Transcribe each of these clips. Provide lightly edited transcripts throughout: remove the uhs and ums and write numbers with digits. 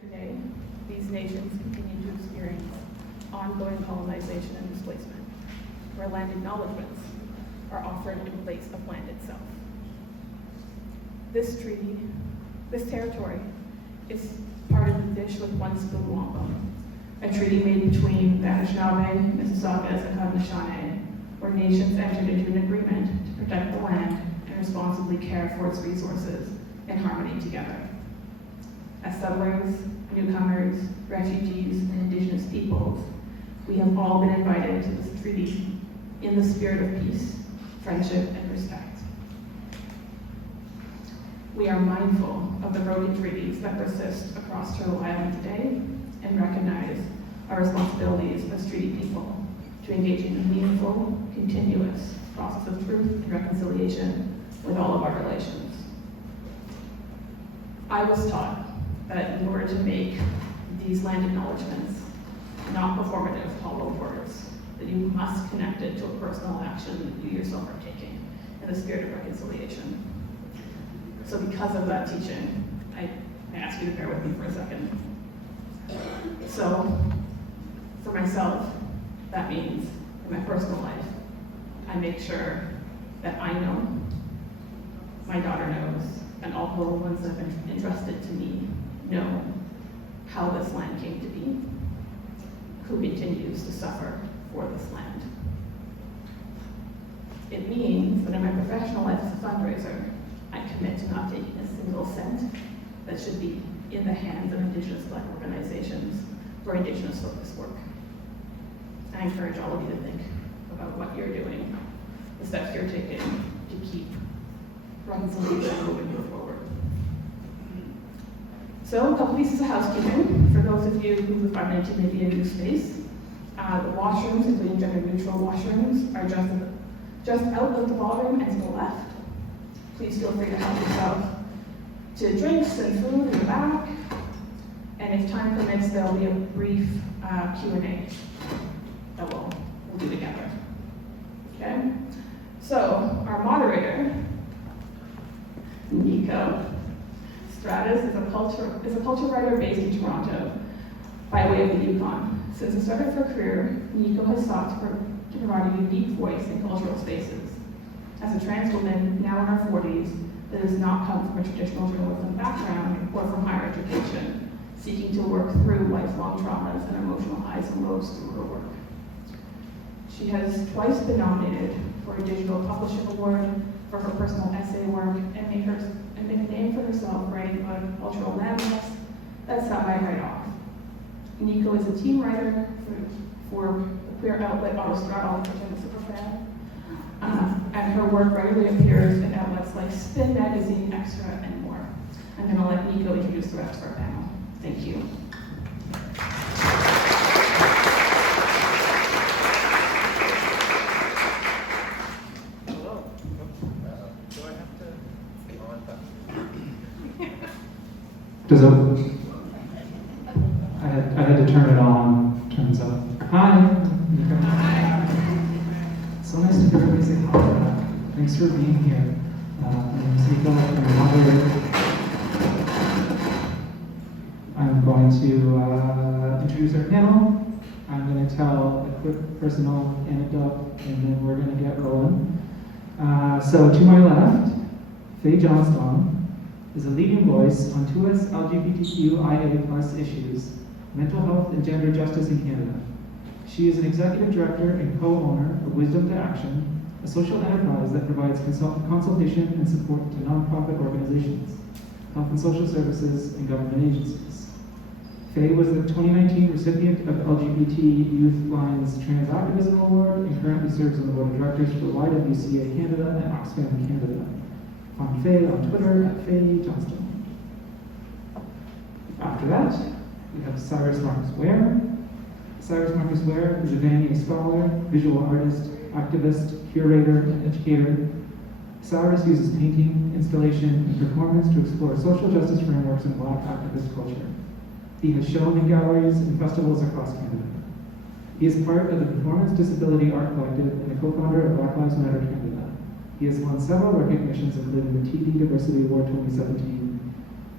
Today, these nations continue to experience ongoing colonization and displacement, where land acknowledgements are offered in place of land itself. This treaty, this territory, is part of the Dish with One Spoon Wampum, a treaty made between the Anishinaabe, Mississaugas, and Haudenosaunee, where nations entered into an agreement to protect the land and responsibly care for its resources in harmony together. As settlers, newcomers, refugees, and Indigenous peoples, we have all been invited to this treaty in the spirit of peace, friendship, and respect. We are mindful of the broken treaties that persist across Turtle Island today and recognize our responsibilities as treaty people to engage in a meaningful, continuous process of truth and reconciliation with all of our relations. I was taught that in order to make these land acknowledgements not performative, hollow words, that you must connect it to a personal action that you yourself are taking in the spirit of reconciliation. So because of that teaching, I ask you to bear with me for a second. So, for myself, that means in my personal life, I make sure that I know, my daughter knows, and all the little ones that have been entrusted to me know how this land came to be, who continues to suffer for this land. It means that in my professional life as a fundraiser, I commit to not taking a single cent that should be in the hands of Indigenous-led organizations for Indigenous-focused work. I encourage all of you to think about what you're doing, the steps you're taking to keep reconciliation moving forward. So, a couple pieces of housekeeping for those of you who would find it maybe a new space. The washrooms, including gender-neutral washrooms, are just out of the ballroom and to the left. Please feel free to help yourself to drinks and food in the back. And if time permits, there'll be a brief Q&A that we'll do together. Okay? So, our moderator, Nico Stratus, is a culture writer based in Toronto by way of the Yukon. Since the start of her career, Nico has sought to provide a unique voice in cultural spaces. As a trans woman, now in her 40s, that does not come from a traditional journalism background or from higher education, seeking to work through lifelong traumas and emotional highs and lows through her work. She has twice been nominated for a Digital Publishing Award for her personal essay work and made a name for herself writing about cultural landmarks that sound right off. Nico is a team writer for the queer outlet Autostraddle, which I'm a super fan. And her work regularly appears in outlets like Spin Magazine, Extra, and more. I'm going to let Nico introduce the rest of our panel. Thank you. Hello. Do I have to on that? Does it? I had to turn it on. Turns out. Hi. So nice to hear everybody say hi. Thanks for being here. I'm going to introduce our panel. I'm going to tell a quick personal anecdote, and then we're going to get rolling. So to my left, Faye Johnstone is a leading voice on TUA's LGBTQIA+ issues, mental health and gender justice in Canada. She is an executive director and co-owner of Wisdom to Action, a social enterprise that provides consultation and support to nonprofit organizations, health and social services, and government agencies. Faye was the 2019 recipient of LGBT Youth Line's Trans Activism Award and currently serves on the board of directors for YWCA Canada and Oxfam Canada. Find Faye on Twitter at Faye Johnstone. After that, we have Cyrus Marcus Ware. Cyrus Marcus Ware is a Vanier scholar, visual artist, activist, curator, and educator. Cyrus uses painting, installation, and performance to explore social justice frameworks in Black activist culture. He has shown in galleries and festivals across Canada. He is part of the Performance Disability Art Collective and a co-founder of Black Lives Matter Canada. He has won several recognitions, including the TD Diversity Award 2017,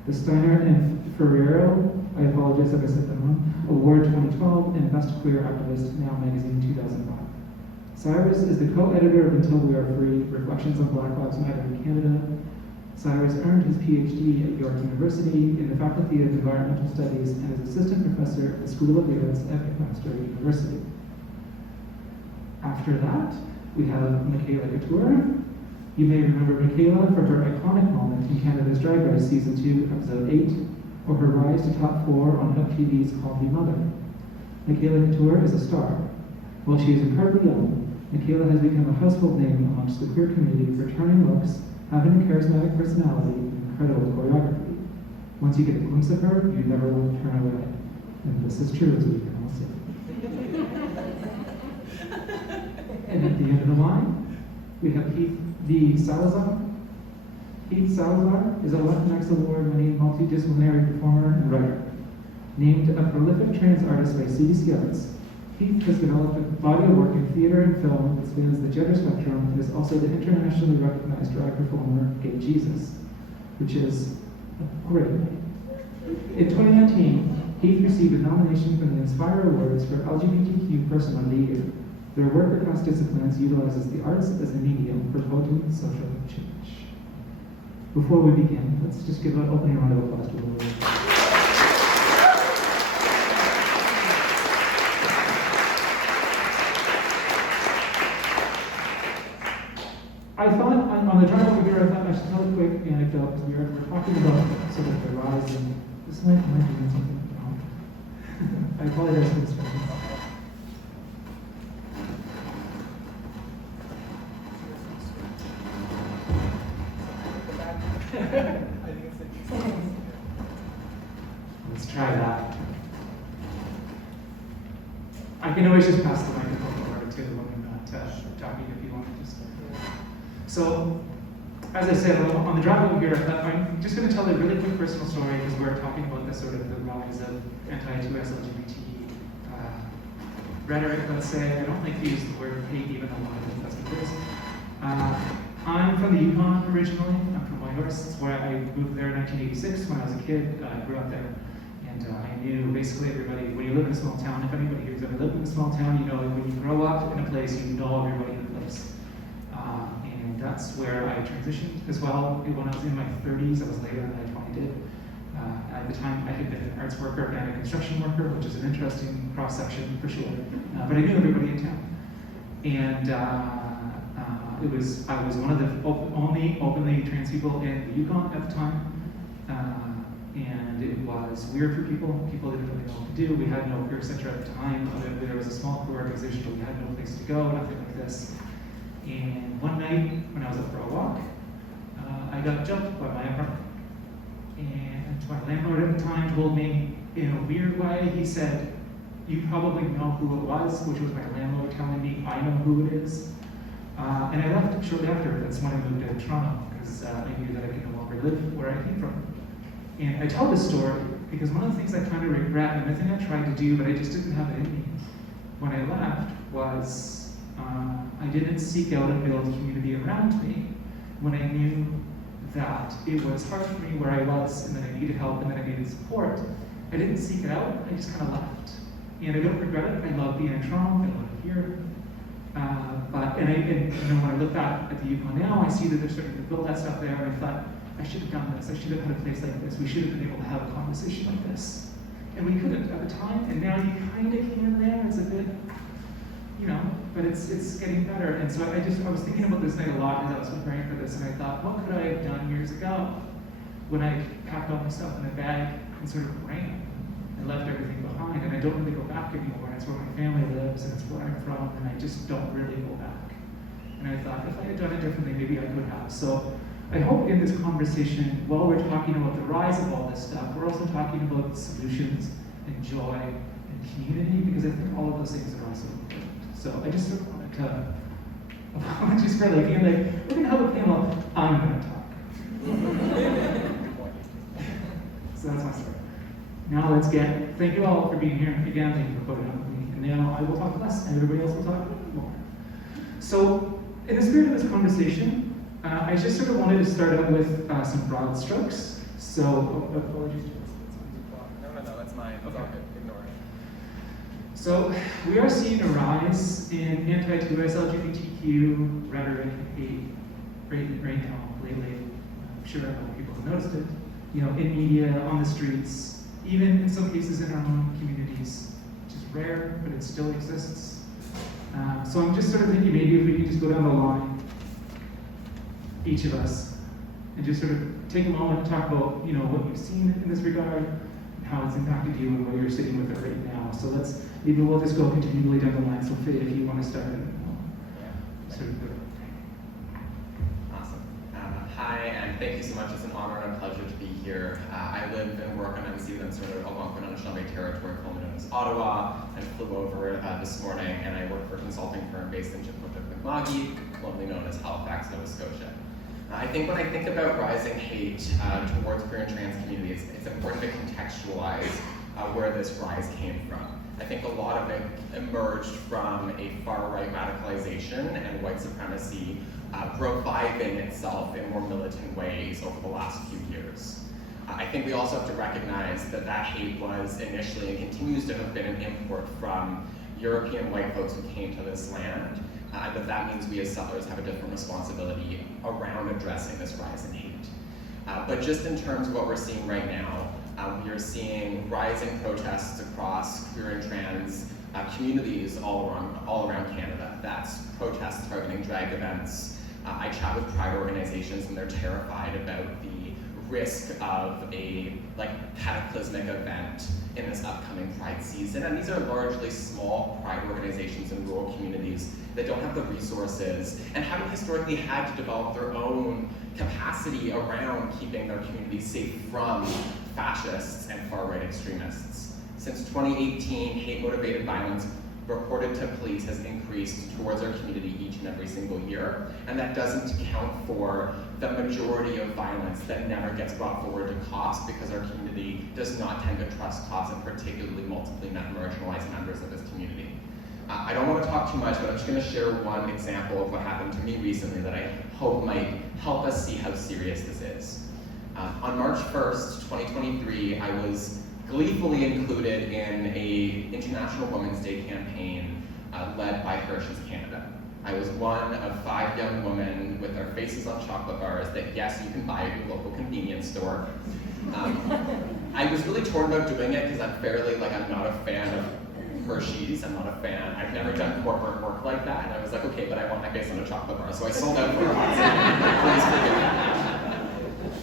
the Steiner and Ferrero I apologize if I said that wrong, Award 2012, and Best Queer Activist, Now Magazine 2005. Cyrus is the co-editor of Until We Are Free, Reflections on Black Lives Matter in Canada. Cyrus earned his PhD at York University in the Faculty of Environmental Studies and is assistant professor at the School of the Arts at McMaster University. After that, we have Michaela Couture. You may remember Michaela for her iconic moment in Canada's Drag Race Season 2, Episode 8, or her rise to top 4 on Hub TV's Call Me Mother. Michaela Couture is a star. While she is incredibly young, Michaela has become a household name amongst the queer community for turning looks, having a charismatic personality, and incredible choreography. Once you get a glimpse of her, you never want to turn away. And this is true, as we can all see. And at the end of the line, we have Heath V. Salazar. Heath Salazar is a Latinx award-winning multidisciplinary performer and writer. Named a prolific trans artist by CBC Arts, Heath has developed a body of work in theater and film that spans the gender spectrum and is also the internationally recognized drag performer Gay Jesus, which is a great name. In 2019, Heath received a nomination for the Inspire Awards for LGBTQ Person of the Year. Their work across disciplines utilizes the arts as a medium for promoting social change. Before we begin, let's just give an opening round of applause to Lily. I thought, on the drive over here, I thought I should tell a quick anecdote. We're talking about sort of the rise in, this might be doing something wrong. I apologize for this. Let's try that. I can always just pass the microphone over to when I'm not talking if you want to just. So, as I said, on the drive over here, I'm just going to tell a really quick personal story because we're talking about this sort of the rise of anti-2S LGBT rhetoric, let's say. I don't like to use the word hate, even though I think that's what it is. I'm from the Yukon originally. I'm from Whitehorse. It's where I moved there in 1986 when I was a kid. I grew up there. And I knew basically everybody. When you live in a small town, if anybody here has ever lived in a small town, you know when you grow up in a place, you know everybody in the place. And that's where I transitioned as well. When I was in my 30s, I was later than I probably did. At the time, I had been an arts worker and a construction worker, which is an interesting cross-section for sure. But I knew everybody in town. And I was one of the only openly trans people in the Yukon at the time. And it was weird for people. People didn't really know what to do. We had no peer center at the time. There was a small queer organization, but we had no place to go, nothing like this. And one night, when I was up for a walk, I got jumped by my apartment. And my landlord at the time told me, in a weird way, he said, "You probably know who it was," which was my landlord telling me, "I know who it is." And I left shortly after. That's when I moved to Toronto, because I knew that I could no longer live where I came from. And I tell this story because one of the things I kind of regret, and the thing I tried to do, but I just didn't have it in me, when I left, was I didn't seek out and build community around me when I knew that it was hard for me where I was, and that I needed help, and that I needed support. I didn't seek it out, I just kind of left. And I don't regret it. I love being in Toronto, I love it here. When I look back at the Yukon now, I see that they're starting to build that stuff there, and I thought, I should have done this. I should have had a place like this. We should have been able to have a conversation like this. And we couldn't at the time, and now you kind of can there. It's a bit, but it's getting better. And so I was thinking about this night a lot as I was preparing for this, and I thought, what could I have done years ago when I packed all my stuff in a bag and sort of ran and left everything behind? And I don't really go back anymore. It's where my family lives, and it's where I'm from, and I just don't really go back. And I thought, if I had done it differently, maybe I could have. So I hope in this conversation, while we're talking about the rise of all this stuff, we're also talking about solutions and joy and community, because I think all of those things are also important. So I just sort of wanted to apologize for being like, we're going to have a panel, I'm going to talk. So that's my story. Now thank you all for being here. Again, thank you for putting up with me. And now I will talk less, and everybody else will talk more. So, in the spirit of this conversation, I just sort of wanted to start out with some broad strokes. So, apologies. No, that's That's all good. Ignore it. So we are seeing a rise in anti-2S LGBTQ rhetoric and hate right now, lately. I'm sure a lot of people have noticed it. You know, in media, on the streets, even in some cases in our own communities, which is rare, but it still exists. So I'm just sort of thinking maybe if we could just go down the line, each of us, and just sort of take a moment and talk about, you know, what you've seen in this regard, and how it's impacted you and where you're sitting with it right now. So maybe we'll just go continually down the line. So Faye, if you want to start, sort of go. Awesome. Hi, and thank you so much. It's an honor and a pleasure to be here. I live and work on unceded Algonquin and Anishinaabe territory, formerly known as Ottawa, and flew over this morning, and I work for a consulting firm based in Chipmunk-Macmahon, formerly known as Halifax, Nova Scotia. I think when I think about rising hate towards queer and trans communities, it's important to contextualize where this rise came from. I think a lot of it emerged from a far-right radicalization and white supremacy reviving itself in more militant ways over the last few years. I think we also have to recognize that that hate was initially and continues to have been an import from European white folks who came to this land, but that means we as settlers have a different responsibility around addressing this rise in hate. But just in terms of what we're seeing right now, we are seeing rising protests across queer and trans communities all around Canada. That's protests targeting drag events. I chat with pride organizations and they're terrified about the risk of a cataclysmic event in this upcoming Pride season. And these are largely small pride organizations in rural communities that don't have the resources and haven't historically had to develop their own capacity around keeping their communities safe from fascists and far-right extremists. Since 2018, hate-motivated violence reported to police has increased towards our community each and every single year, and that doesn't account for the majority of violence that never gets brought forward to cops because our community does not tend to trust cops, and particularly multiply marginalized members of this community. I don't want to talk too much, but I'm just going to share one example of what happened to me recently that I hope might help us see how serious this is. On March 1st, 2023, I was gleefully included in a International Women's Day campaign led by Hershey's Canada. I was one of 5 young women with their faces on chocolate bars that, yes, you can buy at your local convenience store. I was really torn about doing it because I'm not a fan of Hershey's. I'm not a fan. I've never done corporate work like that. And I was like, okay, but I want my face on a chocolate bar. So I sold out for a hot second. Please forgive me.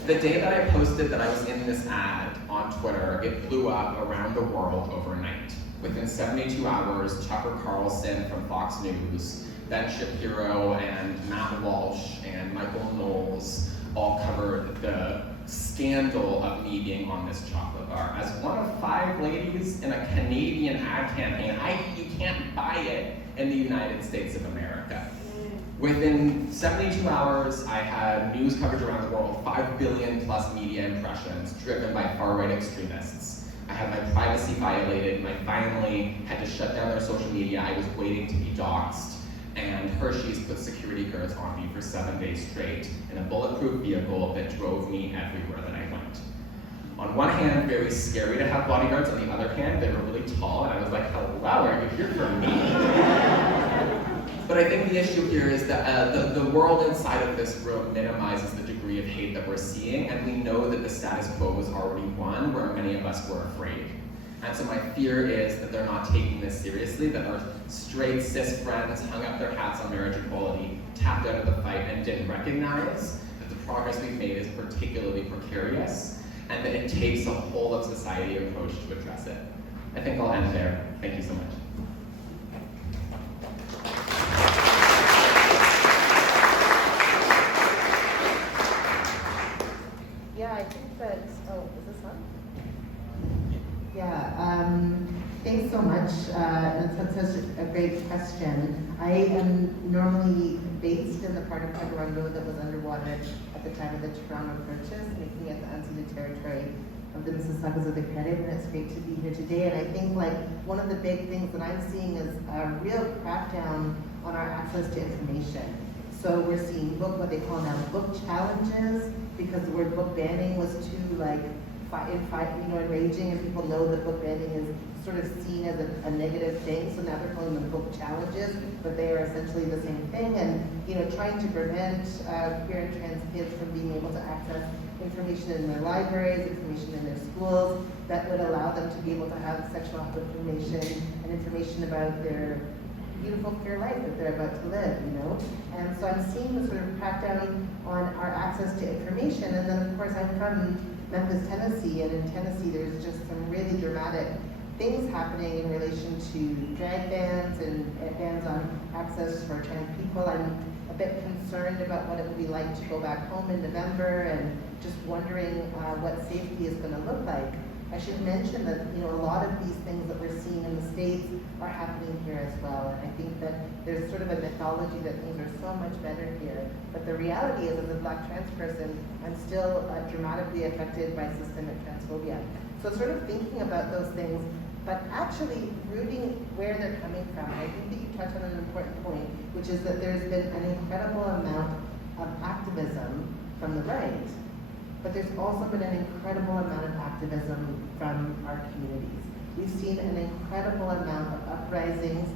The day that I posted that I was in this ad on Twitter, it blew up around the world overnight. Within 72 hours, Tucker Carlson from Fox News, Ben Shapiro and Matt Walsh and Michael Knowles all covered the scandal of me being on this chocolate bar. As one of 5 ladies in a Canadian ad campaign, you can't buy it in the United States of America. Within 72 hours, I had news coverage around the world, 5 billion plus media impressions driven by far-right extremists. I had my privacy violated, and I finally had to shut down their social media. I was waiting to be doxxed, and Hershey's put security guards on me for 7 days straight in a bulletproof vehicle that drove me everywhere that I went. On one hand, very scary to have bodyguards. On the other hand, they were really tall, and I was like, hello, are you here for me? But I think the issue here is that the world inside of this room minimizes the degree of hate that we're seeing, and we know that the status quo was already one where many of us were afraid. And so my fear is that they're not taking this seriously, that our straight cis friends hung up their hats on marriage equality, tapped out of the fight, and didn't recognize that the progress we've made is particularly precarious, and that it takes a whole of society approach to address it. I think I'll end there. Thank you so much. Yeah, I think that, is this on? Yeah, thanks so much. That's such a great question. I am normally based in the part of Tuggerango that was underwater at the time of the Toronto Purchase, making it the unceded territory of the Mississaugas of the Credit, and it's great to be here today. And I think one of the big things that I'm seeing is a real crackdown on our access to information. So we're seeing what they call now book challenges, because the word book banning was too enraging, and people know that book banning is sort of seen as a negative thing, so now they're calling them book challenges, but they are essentially the same thing, and, trying to prevent queer and trans kids from being able to access information in their libraries, information in their schools, that would allow them to be able to have sexual health information and information about their beautiful queer life that they're about to live, And so I'm seeing the sort of crackdown on our access to information, and then of course I'm from Memphis, Tennessee, and in Tennessee there's just some really dramatic things happening in relation to drag bans and bans on access for trans people. I'm a bit concerned about what it would be like to go back home in November, and just wondering what safety is going to look like. I should mention that a lot of these things that we're seeing in the States are happening here as well, and I think that there's sort of a mythology that things are so much better here, but the reality is, as a Black trans person, I'm still dramatically affected by systemic transphobia. So sort of thinking about those things, but actually rooting where they're coming from. I think that you touched on an important point, which is that there's been an incredible amount of activism from the right, but there's also been an incredible amount of activism from our communities. We've seen an incredible amount of uprisings,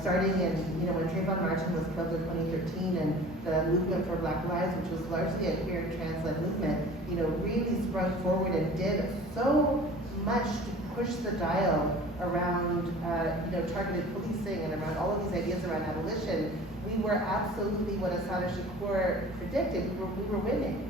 starting in, when Trayvon Martin was killed in 2013, and the movement for Black Lives, which was largely a queer and trans-led movement, really sprung forward and did so much to push the dial around, targeted policing and around all of these ideas around abolition. We were absolutely what Assata Shakur predicted. We were winning.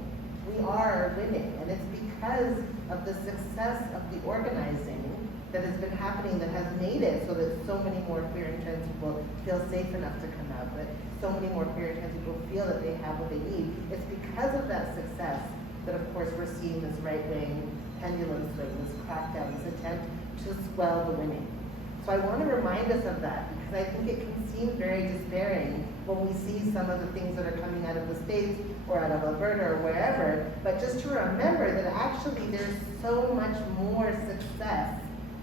We are winning, and it's because of the success of the organizing that has been happening that has made it so that so many more queer and trans people feel safe enough to come out, that so many more queer and trans people feel that they have what they need. It's because of that success that, of course, we're seeing this right-wing pendulum swing, this crackdown, this attempt to swell the winning. So I want to remind us of that, because I think it can seem very despairing when we see some of the things that are coming out of the States or out of Alberta or wherever, but just to remember that actually there's so much more success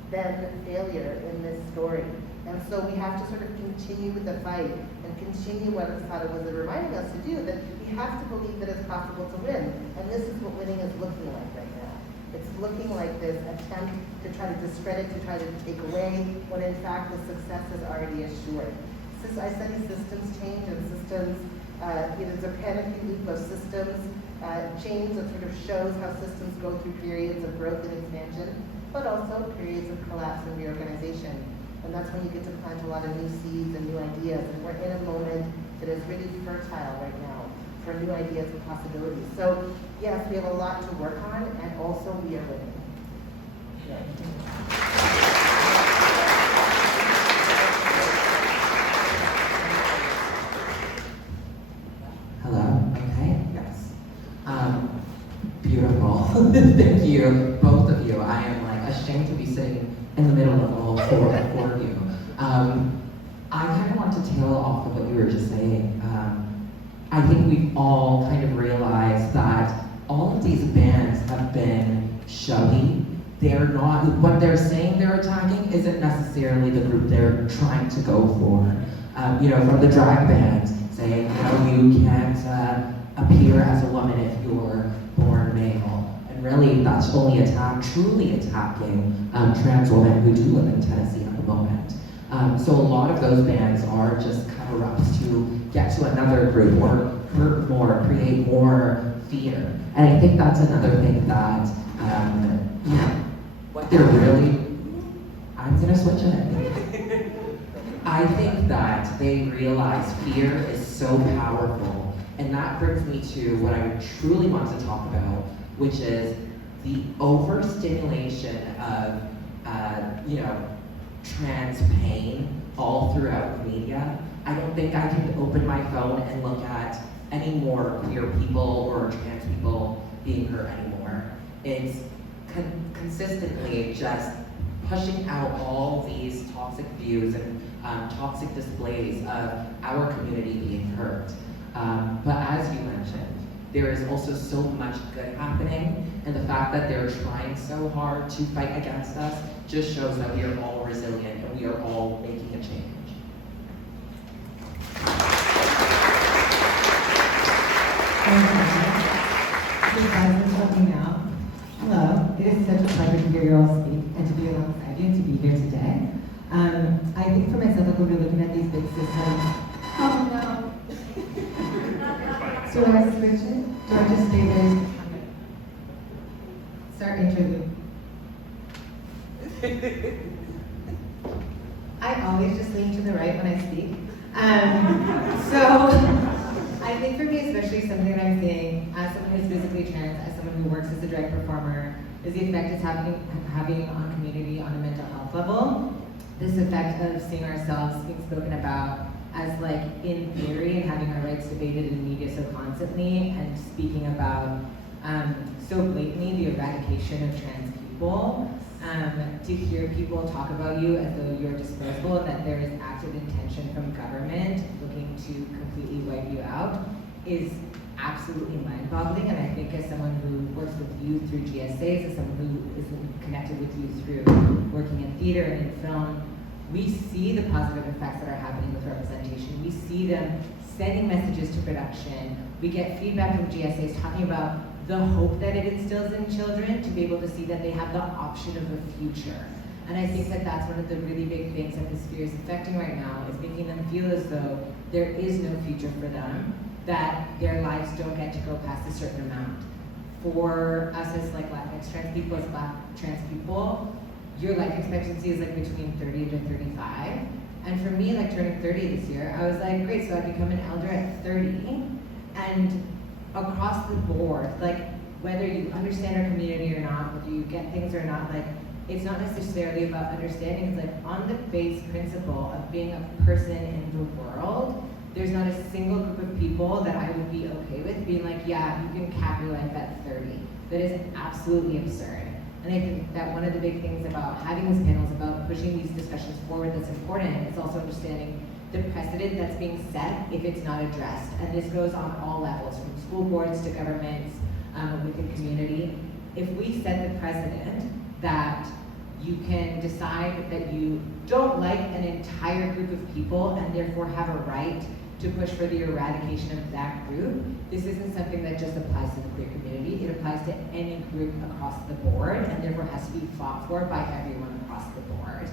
than failure in this story. And so we have to sort of continue with the fight and continue what Assata was reminding us to do, that we have to believe that it's possible to win. And this is what winning is looking like right now. It's looking like this attempt to try to discredit, to try to take away, when in fact the success is already assured. I study systems change and systems, there's a panicky loop of systems change that sort of shows how systems go through periods of growth and expansion, but also periods of collapse and reorganization. And that's when you get to plant a lot of new seeds and new ideas. And we're in a moment that is really fertile right now for new ideas and possibilities. So yes, we have a lot to work on, and also we are winning. Hello, okay, yes. Beautiful. Thank you, both of you. I am ashamed to be sitting in the middle of all four of you. I kind of want to tail off of what you were just saying. I think we've all kind of realized that all of these bands have been showy. They're not, what they're saying they're attacking isn't necessarily the group they're trying to go for. From the drag band saying, you can't appear as a woman if you're born male. And really, that's only truly attacking trans women who do live in Tennessee at the moment. So a lot of those bans are just cover-ups to get to another group or hurt more, create more fear. And I think that's another thing that, what they're really, I'm gonna switch it. I think that they realize fear is so powerful. And that brings me to what I truly want to talk about, which is the overstimulation of, trans pain all throughout the media. I don't think I can open my phone and look at any more queer people or trans people being hurt anymore. It's consistently just pushing out all these toxic views and toxic displays of our community being hurt. But as you mentioned, there is also so much good happening, and the fact that they're trying so hard to fight against us just shows that we are all resilient and we are all making a change. You guys are talking now. Hello, it is such a pleasure to hear you all speak and to be alongside you and to be here today. I think for myself, like when we're looking at these big systems, oh no. Do I switch it? Do I just stay there? Start interlude. I always just lean to the right when I speak. So I think for me, especially something that I'm seeing as someone who's physically trans, as someone who works as a drag performer, is the effect it's having on community on a mental health level. This effect of seeing ourselves being spoken about as like in theory and having our rights debated in media so constantly and speaking about so blatantly the eradication of trans people. To hear people talk about you as though you're disposable and that there is active intention from government looking to completely wipe you out is absolutely mind-boggling. And I think as someone who works with youth through GSAs, as someone who is connected with youth through working in theater and in film, we see the positive effects that are happening with representation. We see them sending messages to production. We get feedback from GSAs talking about the hope that it instills in children to be able to see that they have the option of a future. And I think that that's one of the really big things that the sphere is affecting right now, is making them feel as though there is no future for them, that their lives don't get to go past a certain amount. For us as like Latinx trans people, as Black trans people, your life expectancy is like between 30 to 35. And for me, like turning 30 this year, I was like, great, so I become an elder at 30. And across the board, like whether you understand our community or not, whether you get things or not, like it's not necessarily about understanding, it's like on the base principle of being a person in the world, there's not a single group of people that I would be okay with being like, yeah, you can cap your life at 30. That is absolutely absurd. And I think that one of the big things about having these panels, about pushing these discussions forward that's important, is also understanding the precedent that's being set if it's not addressed. And this goes on all levels, from school boards to governments, within community. If we set the precedent that you can decide that you don't like an entire group of people and therefore have a right to push for the eradication of that group, this isn't something that just applies to the queer community. It applies to any group across the board and therefore has to be fought for by everyone across the board.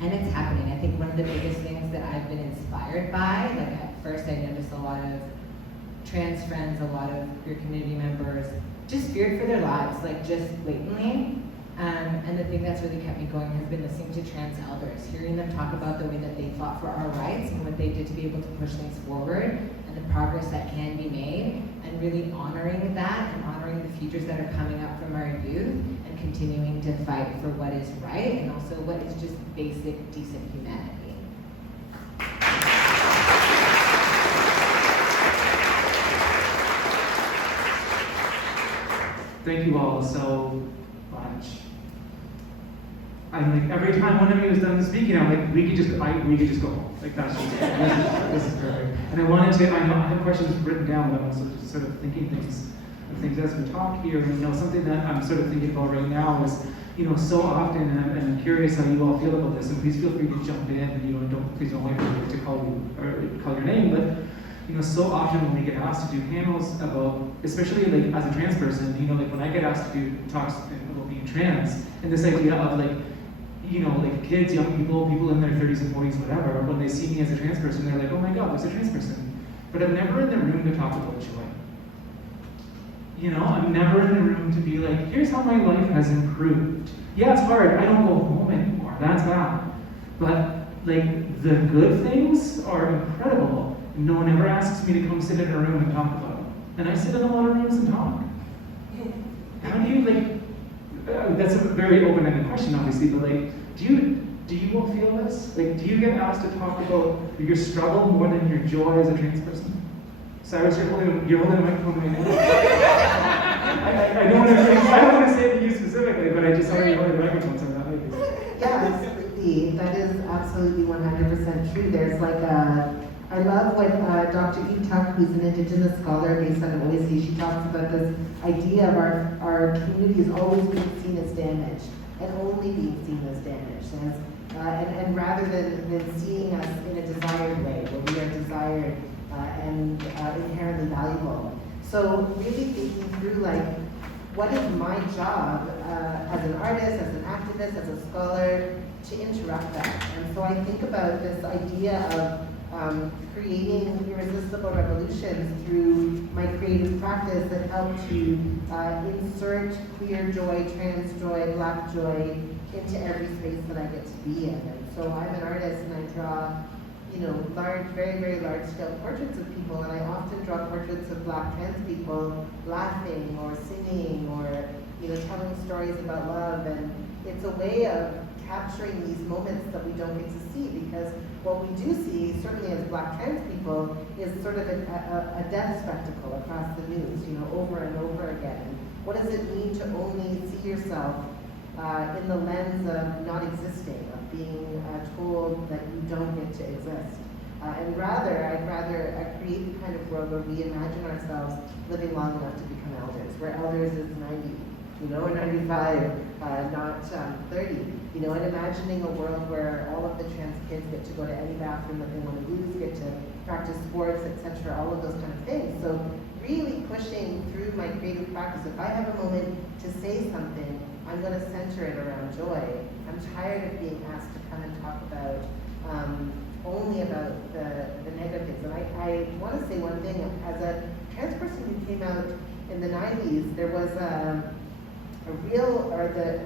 And it's happening. I think one of the biggest things that I've been inspired by, like at first I noticed a lot of trans friends, a lot of queer community members just feared for their lives, like just blatantly. And the thing that's really kept me going has been listening to trans elders, hearing them talk about the way that they fought for our rights and what they did to be able to push things forward and the progress that can be made, and really honoring that and honoring the futures that are coming up from our youth and continuing to fight for what is right and also what is just basic, decent humanity. Thank you all so much. I'm like, every time one of you is done speaking, I'm like, we could just go home. Like, that's just, this is perfect. And I wanted to, I know I have questions written down, but I'm also just sort of thinking things as we talk here. And, something that I'm sort of thinking about right now is, so often, and I'm curious how you all feel about this, and please feel free to jump in, and, please don't wait for me to call you, or call your name, but, so often when we get asked to do panels about, especially like as a trans person, like when I get asked to do talks about being trans, and this idea of like, like kids, young people, people in their 30s and 40s, whatever, when they see me as a trans person, they're like, oh my God, there's a trans person. But I'm never in the room to talk about joy. I'm never in the room to be like, here's how my life has improved. Yeah, it's hard, I don't go home anymore, that's bad. But like, the good things are incredible. No one ever asks me to come sit in a room and talk about them. And I sit in a lot of rooms and talk. How do you that's a very open-ended question, obviously, but like, do you all feel this? Like, do you get asked to talk about your struggle more than your joy as a trans person? Cyrus, you're holding a microphone right now. I don't want to say it to you specifically, but I just saw you holding a microphone, so that might be. Yeah, absolutely. That is absolutely 100% true. There's like I love what Dr. Eve Tuck, who's an Indigenous scholar based on OAC, she talks about this idea of our community is always being seen as damaged and only being seen as damaged. And rather than seeing us in a desired way, where we are desired and inherently valuable. So really thinking through like, what is my job as an artist, as an activist, as a scholar, to interrupt that? And so I think about this idea of creating irresistible revolutions through my creative practice that help to insert queer joy, trans joy, black joy into every space that I get to be in. And so I'm an artist and I draw, large, very, very large scale portraits of people, and I often draw portraits of black trans people laughing or singing or, telling stories about love. And it's a way of capturing these moments that we don't get to see, because what we do see, certainly as black trans people, is sort of a death spectacle across the news, over and over again. What does it mean to only see yourself in the lens of not existing, of being told that you don't get to exist? And I'd rather create the kind of world where we imagine ourselves living long enough to become elders, where elders is 90, or 95, not 30. And imagining a world where all of the trans kids get to go to any bathroom that they want to use, get to practice sports, etc., all of those kind of things. So really pushing through my creative practice. If I have a moment to say something, I'm going to center it around joy. I'm tired of being asked to come and talk about only about the negative things. And I want to say one thing. As a trans person who came out in the 90s, there was the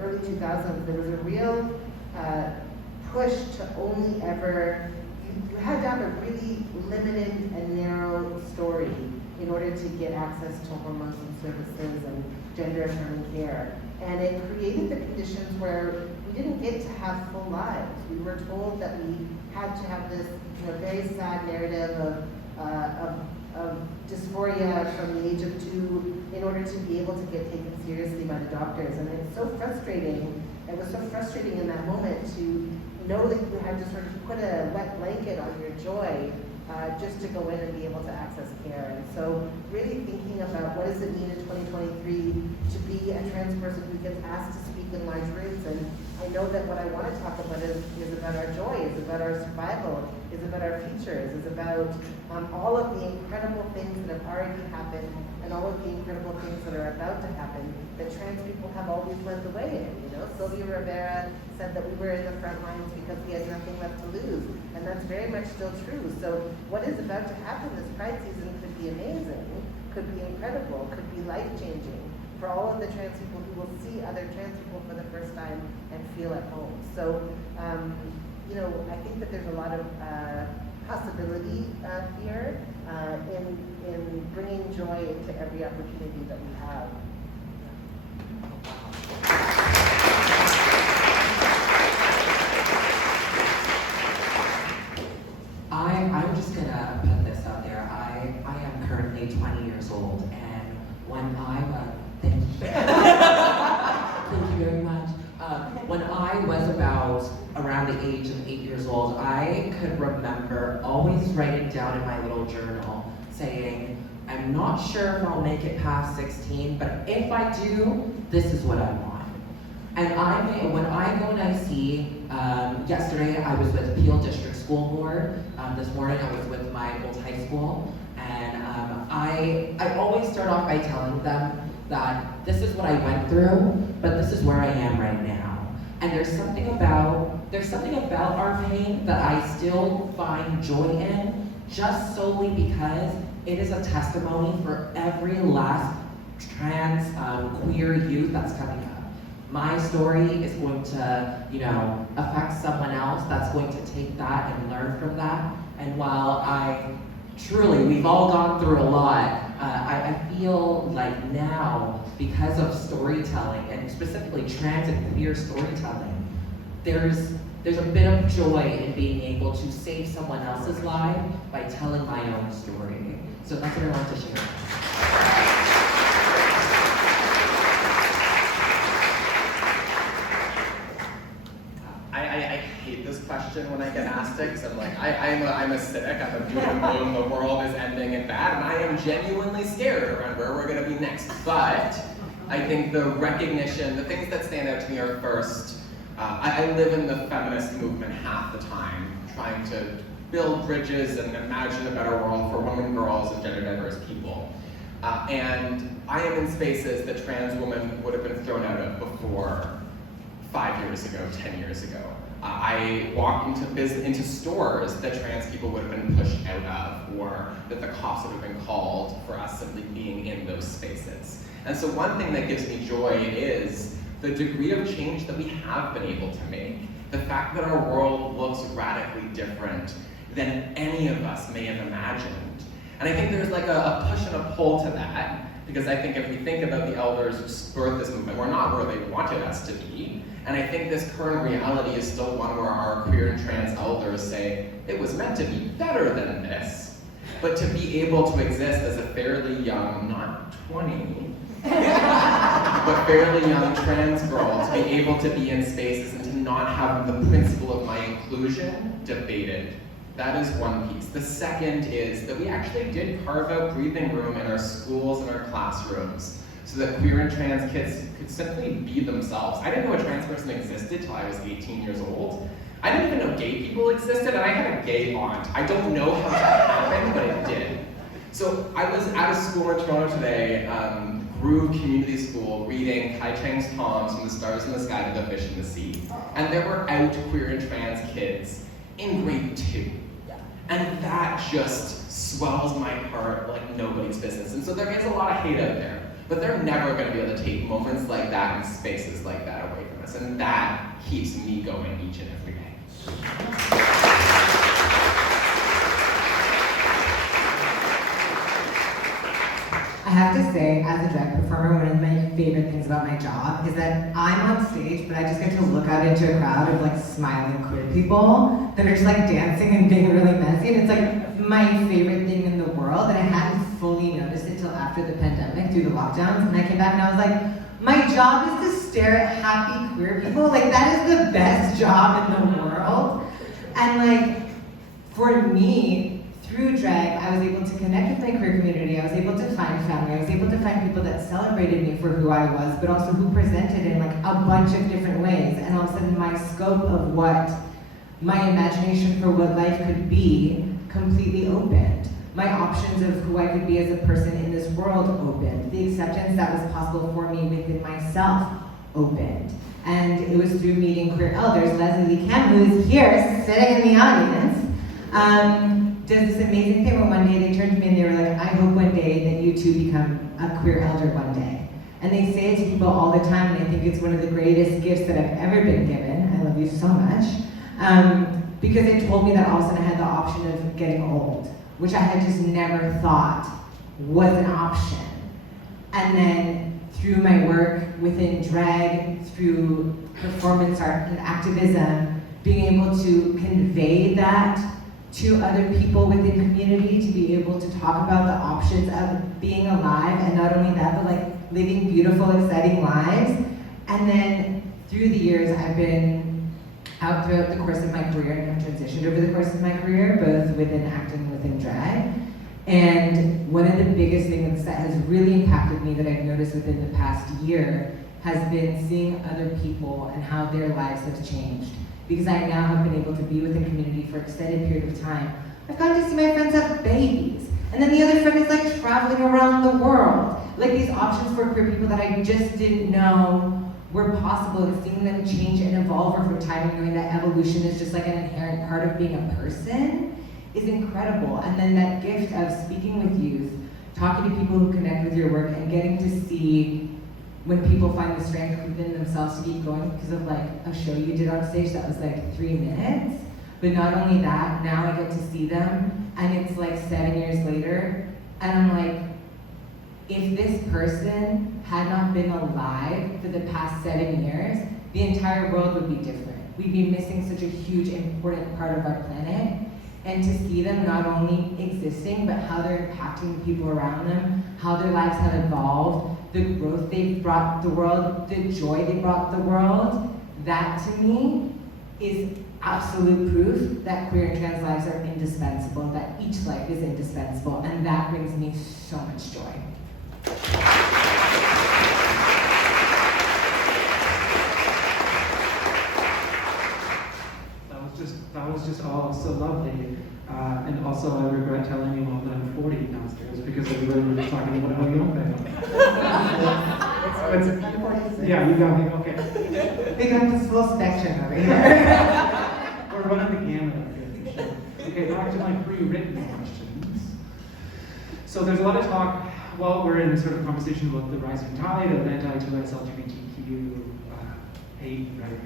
early 2000s, there was a real push to only ever, you had to have a really limited and narrow story in order to get access to hormones and services and gender affirming care. And it created the conditions where we didn't get to have full lives. We were told that we had to have this very sad narrative of dysphoria from the age of 2 in order to be able to get taken seriously by the doctors. And it's so frustrating. It was so frustrating in that moment to know that you had to sort of put a wet blanket on your joy just to go in and be able to access care. And so really thinking about what does it mean in 2023 to be a trans person who gets asked to speak in large rooms. And I know that what I want to talk about is about our joy, is about our survival, is about our futures, is about all of the incredible things that have already happened and all of the incredible things that are about to happen that trans people have always led the way in. Sylvia Rivera said that we were in the front lines because we had nothing left to lose, and that's very much still true. So what is about to happen this Pride season could be amazing, could be incredible, could be life-changing for all of the trans people who will see other trans people for the first time and feel at home. So, I think that there's a lot of possibility here in bringing joy into every opportunity that we have. I'm just gonna put this out there. I am currently 20 years old, and when I was, thank you. Thank you very much. When I was about around the age of 8 years old, I could remember always writing down in my little journal saying, I'm not sure if I'll make it past 16, but if I do, this is what I want. And when I go and I see, yesterday I was with Peel District School Board. This morning I was with my old high school. And I always start off by telling them that this is what I went through, but this is where I am right now. And there's something about our pain that I still find joy in, just solely because it is a testimony for every last trans queer youth that's coming up. My story is going to, affect someone else that's going to take that and learn from that. And while we've all gone through a lot, I feel like now, because of storytelling, and specifically trans and queer storytelling, there's a bit of joy in being able to save someone else's life by telling my own story. So that's what I want to share. I hate this question when I get asked it, because I'm like, I'm a cynic, I'm a doom and gloom, the world is ending and bad, and I am genuinely scared around where we're going to be next. But I think the recognition, the things that stand out to me are first, I live in the feminist movement half the time, trying to build bridges and imagine a better world for women, girls, and gender diverse people. And I am in spaces that trans women would have been thrown out of before 5 years ago, 10 years ago. I walk into stores that trans people would have been pushed out of, or that the cops would have been called for us simply being in those spaces. And so one thing that gives me joy is the degree of change that we have been able to make. The fact that our world looks radically different than any of us may have imagined. And I think there's like a push and a pull to that, because I think if we think about the elders who spurred this movement, we're not where they wanted us to be. And I think this current reality is still one where our queer and trans elders say, it was meant to be better than this. But to be able to exist as a fairly young, not 20, but fairly young trans girl, to be able to be in spaces and to not have the principle of my inclusion debated. That is one piece. The second is that we actually did carve out breathing room in our schools and our classrooms so that queer and trans kids could simply be themselves. I didn't know a trans person existed till I was 18 years old. I didn't even know gay people existed, and I had a gay aunt. I don't know how that happened, but it did. So I was at a school in Toronto today, Groove Community School, reading Kai Chang's Toms From the Stars in the Sky to the Fish in the Sea. And there were out queer and trans kids in grade 2. And that just swells my heart like nobody's business. And so there is a lot of hate out there, but they're never going to be able to take moments like that and spaces like that away from us. And that keeps me going each and every day. I have to say, as a drag performer, one of my favorite things about my job is that I'm on stage, but I just get to look out into a crowd of like smiling queer people that are just like dancing and being really messy. And it's like my favorite thing in the world. And I hadn't fully noticed it till after the pandemic, through the lockdowns. And I came back and I was like, my job is to stare at happy queer people. Like that is the best job in the world. And like, for me, through drag, I was able to connect with my queer community. I was able to find family. I was able to find people that celebrated me for who I was, but also who presented in like a bunch of different ways. And all of a sudden, my scope of what my imagination for what life could be completely opened. My options of who I could be as a person in this world opened. The acceptance that was possible for me within myself opened. And it was through meeting queer elders. Leslie Lee Kim, who is here, sitting in the audience, does this amazing thing where one day they turned to me and they were like, I hope one day that you too become a queer elder one day. And they say it to people all the time, and I think it's one of the greatest gifts that I've ever been given. I love you so much. Because it told me that all of a sudden I had the option of getting old, which I had just never thought was an option. And then through my work within drag, through performance art and activism, being able to convey that to other people within community, to be able to talk about the options of being alive, and not only that, but like living beautiful, exciting lives. And then through the years, I've been out throughout the course of my career, and I've transitioned over the course of my career, both within acting and within drag. And one of the biggest things that has really impacted me that I've noticed within the past year has been seeing other people and how their lives have changed. Because I now have been able to be within community for an extended period of time. I've gotten to see my friends have babies. And then the other friend is like traveling around the world. Like these options for queer people that I just didn't know were possible, and seeing them change and evolve over time, and knowing that evolution is just like an inherent part of being a person is incredible. And then that gift of speaking with youth, talking to people who connect with your work, and getting to see when people find the strength within themselves to keep going because of like a show you did on stage that was like 3 minutes. But not only that, now I get to see them, and it's like 7 years later, and I'm like, if this person had not been alive for the past 7 years, the entire world would be different. We'd be missing such a huge, important part of our planet. And to see them not only existing, but how they're impacting the people around them, how their lives have evolved, the growth they've brought the world, the joy they brought the world, that to me is absolute proof that queer and trans lives are indispensable, that each life is indispensable, and that brings me so much joy. That was just all so lovely. And also I regret telling you all that I'm 40 downstairs because we were talking about how young What's- I'm 46. Yeah, you got me, okay. We got this full spectrum over here. We're running the gamut up here, for sure. Okay, back to my pre-written questions. So there's a lot of talk, well, we're in this sort of conversation about the rising tide of anti-trans LGBTQ hate rhetoric.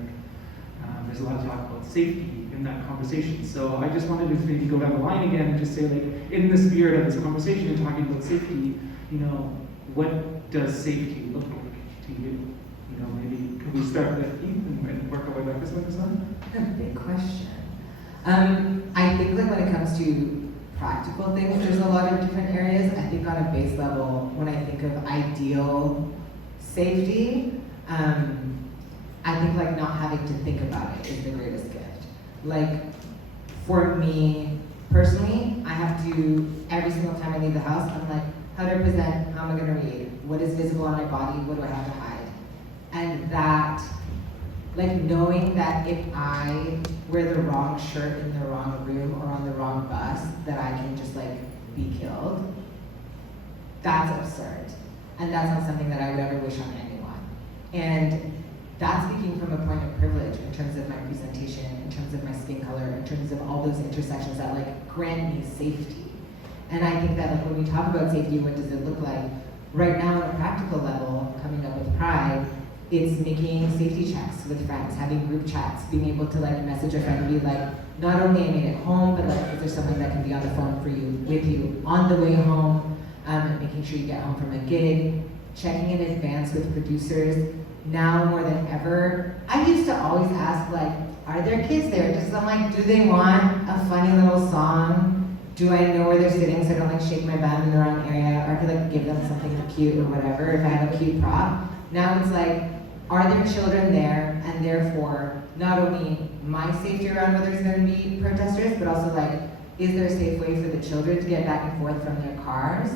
There's a lot of talk about safety in that conversation. So I just wanted to maybe go down the line again and just say, like, in the spirit of this conversation and talking about safety, you know, what does safety look like to you? You know, maybe can we start with Keith and work our way back this way, son? Big question. I think like when it comes to practical things, there's a lot of different areas. I think on a base level, when I think of ideal safety, I think like not having to think about it is the greatest gift. Like for me personally, I have to, every single time I leave the house, I'm like, how do I present? How am I gonna read? What is visible on my body? What do I have to hide? And that, like knowing that if I wear the wrong shirt in the wrong room or on the wrong bus, that I can just like be killed, that's absurd. And that's not something that I would ever wish on anyone. And that's speaking from a point of privilege in terms of my presentation, in terms of my skin color, in terms of all those intersections that like grant me safety. And I think that like when we talk about safety, what does it look like? Right now on a practical level, coming up with Pride, it's making safety checks with friends, having group chats, being able to like message a friend and be like, not only I made it home, but like is there someone that can be on the phone for you, with you on the way home, and making sure you get home from a gig, checking in advance with producers. Now more than ever, I used to always ask like, are there kids there? Just I'm like, do they want a funny little song? Do I know where they're sitting so I don't like shake my bum in the wrong area, or I could like give them something cute or whatever if I have a cute prop. Now it's like, are there children there? And therefore, not only my safety around whether there's going to be protesters, but also like, is there a safe way for the children to get back and forth from their cars?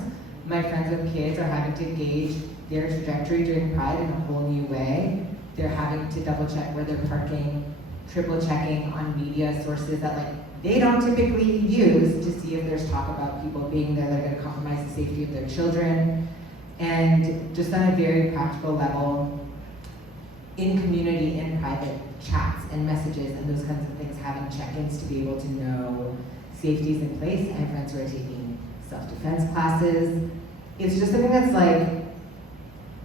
My friends with kids are having to gauge their trajectory during Pride in a whole new way. They're having to double check where they're parking, triple checking on media sources that like they don't typically use to see if there's talk about people being there that are going to compromise the safety of their children. And just on a very practical level, in community, in private chats and messages and those kinds of things, having check-ins to be able to know safety is in place. I have friends who are taking self-defense classes. It's just something that's like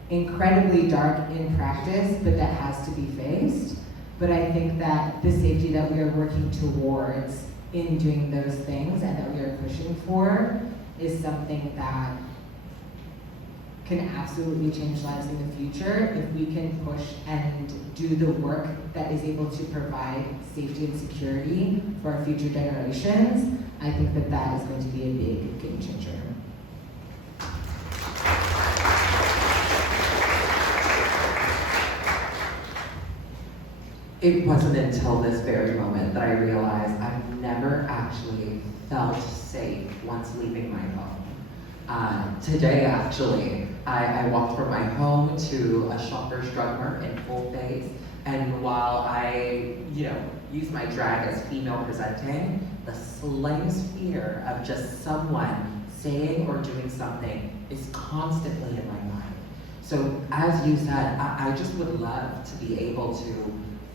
incredibly dark in practice, but that has to be faced. But I think that the safety that we are working towards in doing those things and that we are pushing for is something that can absolutely change lives in the future if we can push and do the work that is able to provide safety and security for our future generations. I think that that is going to be a big game changer. It wasn't until this very moment that I realized I've never actually felt safe once leaving my home. Today, actually, I walked from my home to a Shoppers Drug Mart in full face, and while I, use my drag as female presenting, the slightest fear of just someone saying or doing something is constantly in my mind. So, as you said, I just would love to be able to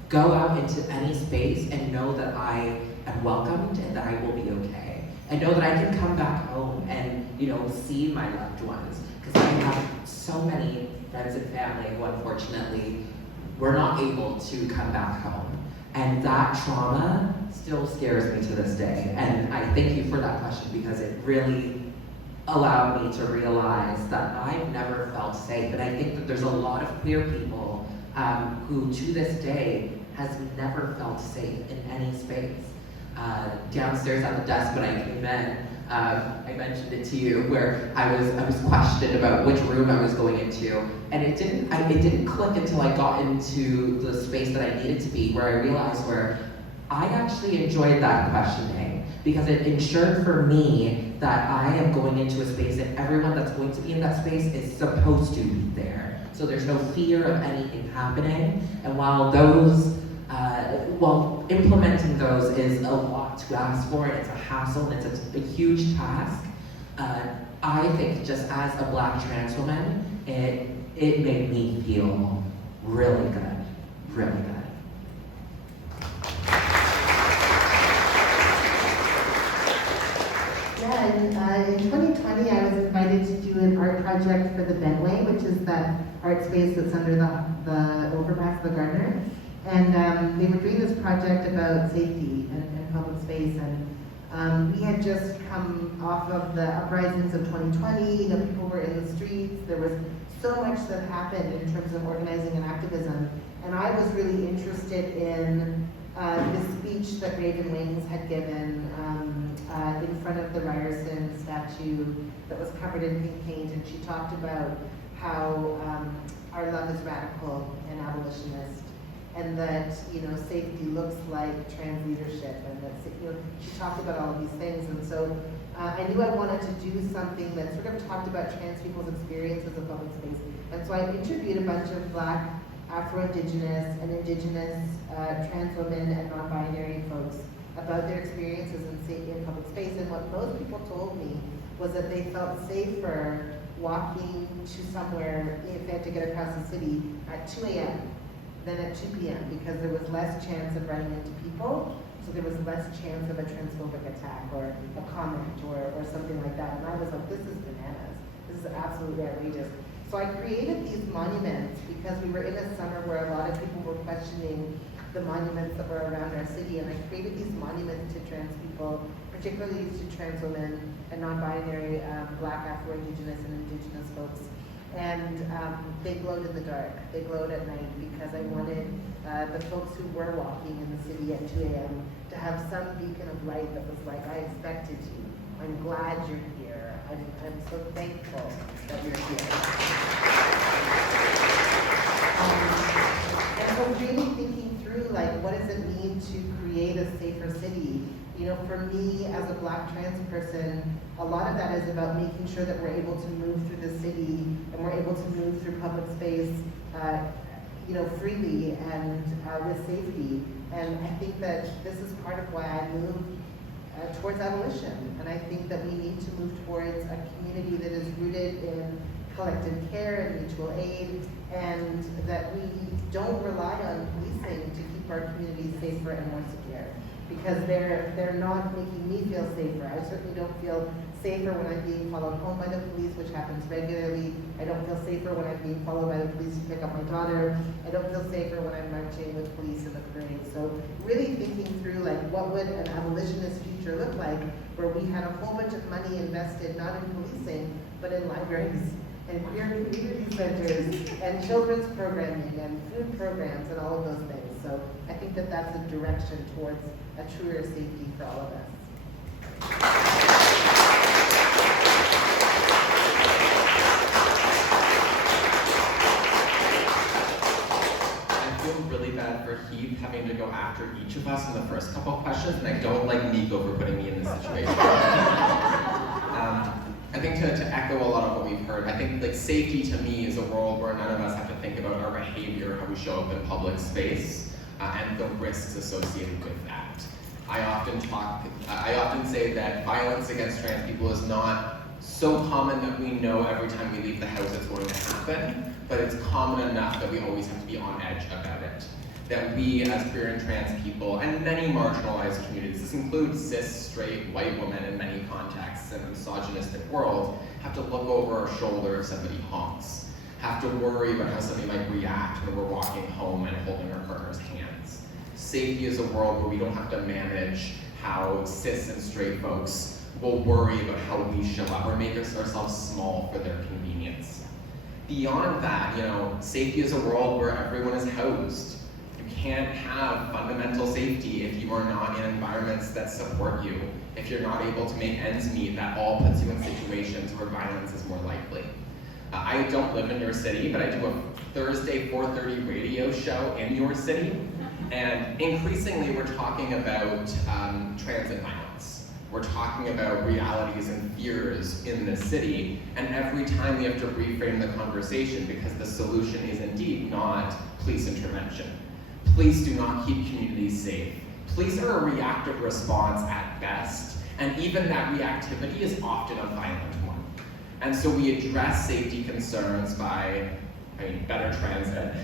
go out into any space and know that I am welcomed and that I will be okay. And know that I can come back home and, see my loved ones. Because I have so many friends and family who unfortunately were not able to come back home. And that trauma still scares me to this day. And I thank you for that question because it really allowed me to realize that I've never felt safe. And I think that there's a lot of queer people who to this day has never felt safe in any space. Downstairs at the desk when I came in, I mentioned it to you where I was questioned about which room I was going into, and it didn't click until I got into the space that I needed to be, where I realized where I actually enjoyed that questioning because it ensured for me that I am going into a space and everyone that's going to be in that space is supposed to be there. So there's no fear of anything happening. And while implementing those is a lot to ask for, and it's a hassle, and it's a huge task, I think just as a Black trans woman, it it made me feel really good, really good. Yeah, and in 2020, I was invited to do an art project for the Bentway, which is that art space that's under the overpass of the Gardner. And they were doing this project about safety and public space. And we had just come off of the uprisings of 2020. You know, people were in the streets. There was so much that happened in terms of organizing and activism. And I was really interested in this speech that Raven Wings had given in front of the Ryerson statue that was covered in pink paint, and she talked about how our love is radical and abolitionist, and that safety looks like trans leadership, and that she talked about all of these things. And so I knew I wanted to do something that sort of talked about trans people's experiences of public space, and so I interviewed a bunch of Black, Afro-Indigenous, and Indigenous trans women and non-binary folks about their experiences in public space. And what most people told me was that they felt safer walking to somewhere, if they had to get across the city, at 2 a.m. than at 2 p.m. because there was less chance of running into people, so there was less chance of a transphobic attack or a comment or something like that. And I was like, this is bananas. This is absolutely outrageous. So I created these monuments because we were in a summer where a lot of people were questioning the monuments that were around our city, and I created these monuments to trans people, particularly to trans women and non-binary Black, Afro-Indigenous, and Indigenous folks. And they glowed in the dark. They glowed at night because I wanted the folks who were walking in the city at 2 a.m. to have some beacon of light that was like, I expected you. I'm glad you're here. I'm so thankful that you're here. And so really thinking through, like, what does it mean to create a safer city? For me as a Black trans person, a lot of that is about making sure that we're able to move through the city and we're able to move through public space, freely and with safety. And I think that this is part of why I moved towards abolition. And I think that we need to move towards a community that is rooted in collective care and mutual aid, and that we don't rely on policing to keep our communities safer and more secure. Because they're not making me feel safer. I certainly don't feel safer when I'm being followed home by the police, which happens regularly. I don't feel safer when I'm being followed by the police to pick up my daughter. I don't feel safer when I'm marching with police in the parade. So really thinking through, like, what would an abolitionist future look like, where we had a whole bunch of money invested not in policing, but in libraries and queer community centers and children's programming and food programs and all of those things. So I think that that's a direction towards a truer safety for all of us. I feel really bad for Heath having to go after each of us in the first couple of questions, and I don't like Nico for putting me in this situation. I think to echo a lot of what we've heard, I think safety to me is a world where none of us have to think about our behavior, how we show up in public space, and the risks associated with that. I often say that violence against trans people is not so common that we know every time we leave the house it's going to happen, but it's common enough that we always have to be on edge about it. That we as queer and trans people, and many marginalized communities, this includes cis, straight, white women in many contexts in a misogynistic world, have to look over our shoulder if somebody honks, have to worry about how somebody might react when we're walking home and holding our partner's hands. Safety is a world where we don't have to manage how cis and straight folks will worry about how we show up or make ourselves small for their convenience. Beyond that, safety is a world where everyone is housed. You can't have fundamental safety if you are not in environments that support you, if you're not able to make ends meet. That all puts you in situations where violence is more likely. I don't live in your city, but I do a Thursday 4:30 radio show in your city, and increasingly we're talking about transit violence. We're talking about realities and fears in the city, and every time we have to reframe the conversation because the solution is indeed not police intervention. Police do not keep communities safe. Police are a reactive response at best, and even that reactivity is often a violent one. And so we address safety concerns by better transit,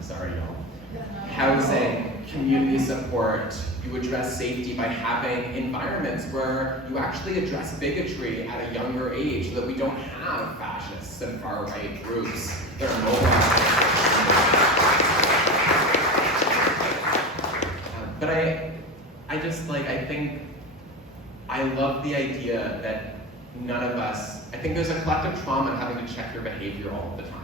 sorry y'all, housing, community support, you address safety by having environments where you actually address bigotry at a younger age so that we don't have fascists and far-right groups that are mobilized. But I think I love the idea that none of us, I think there's a collective trauma in having to check your behavior all of the time.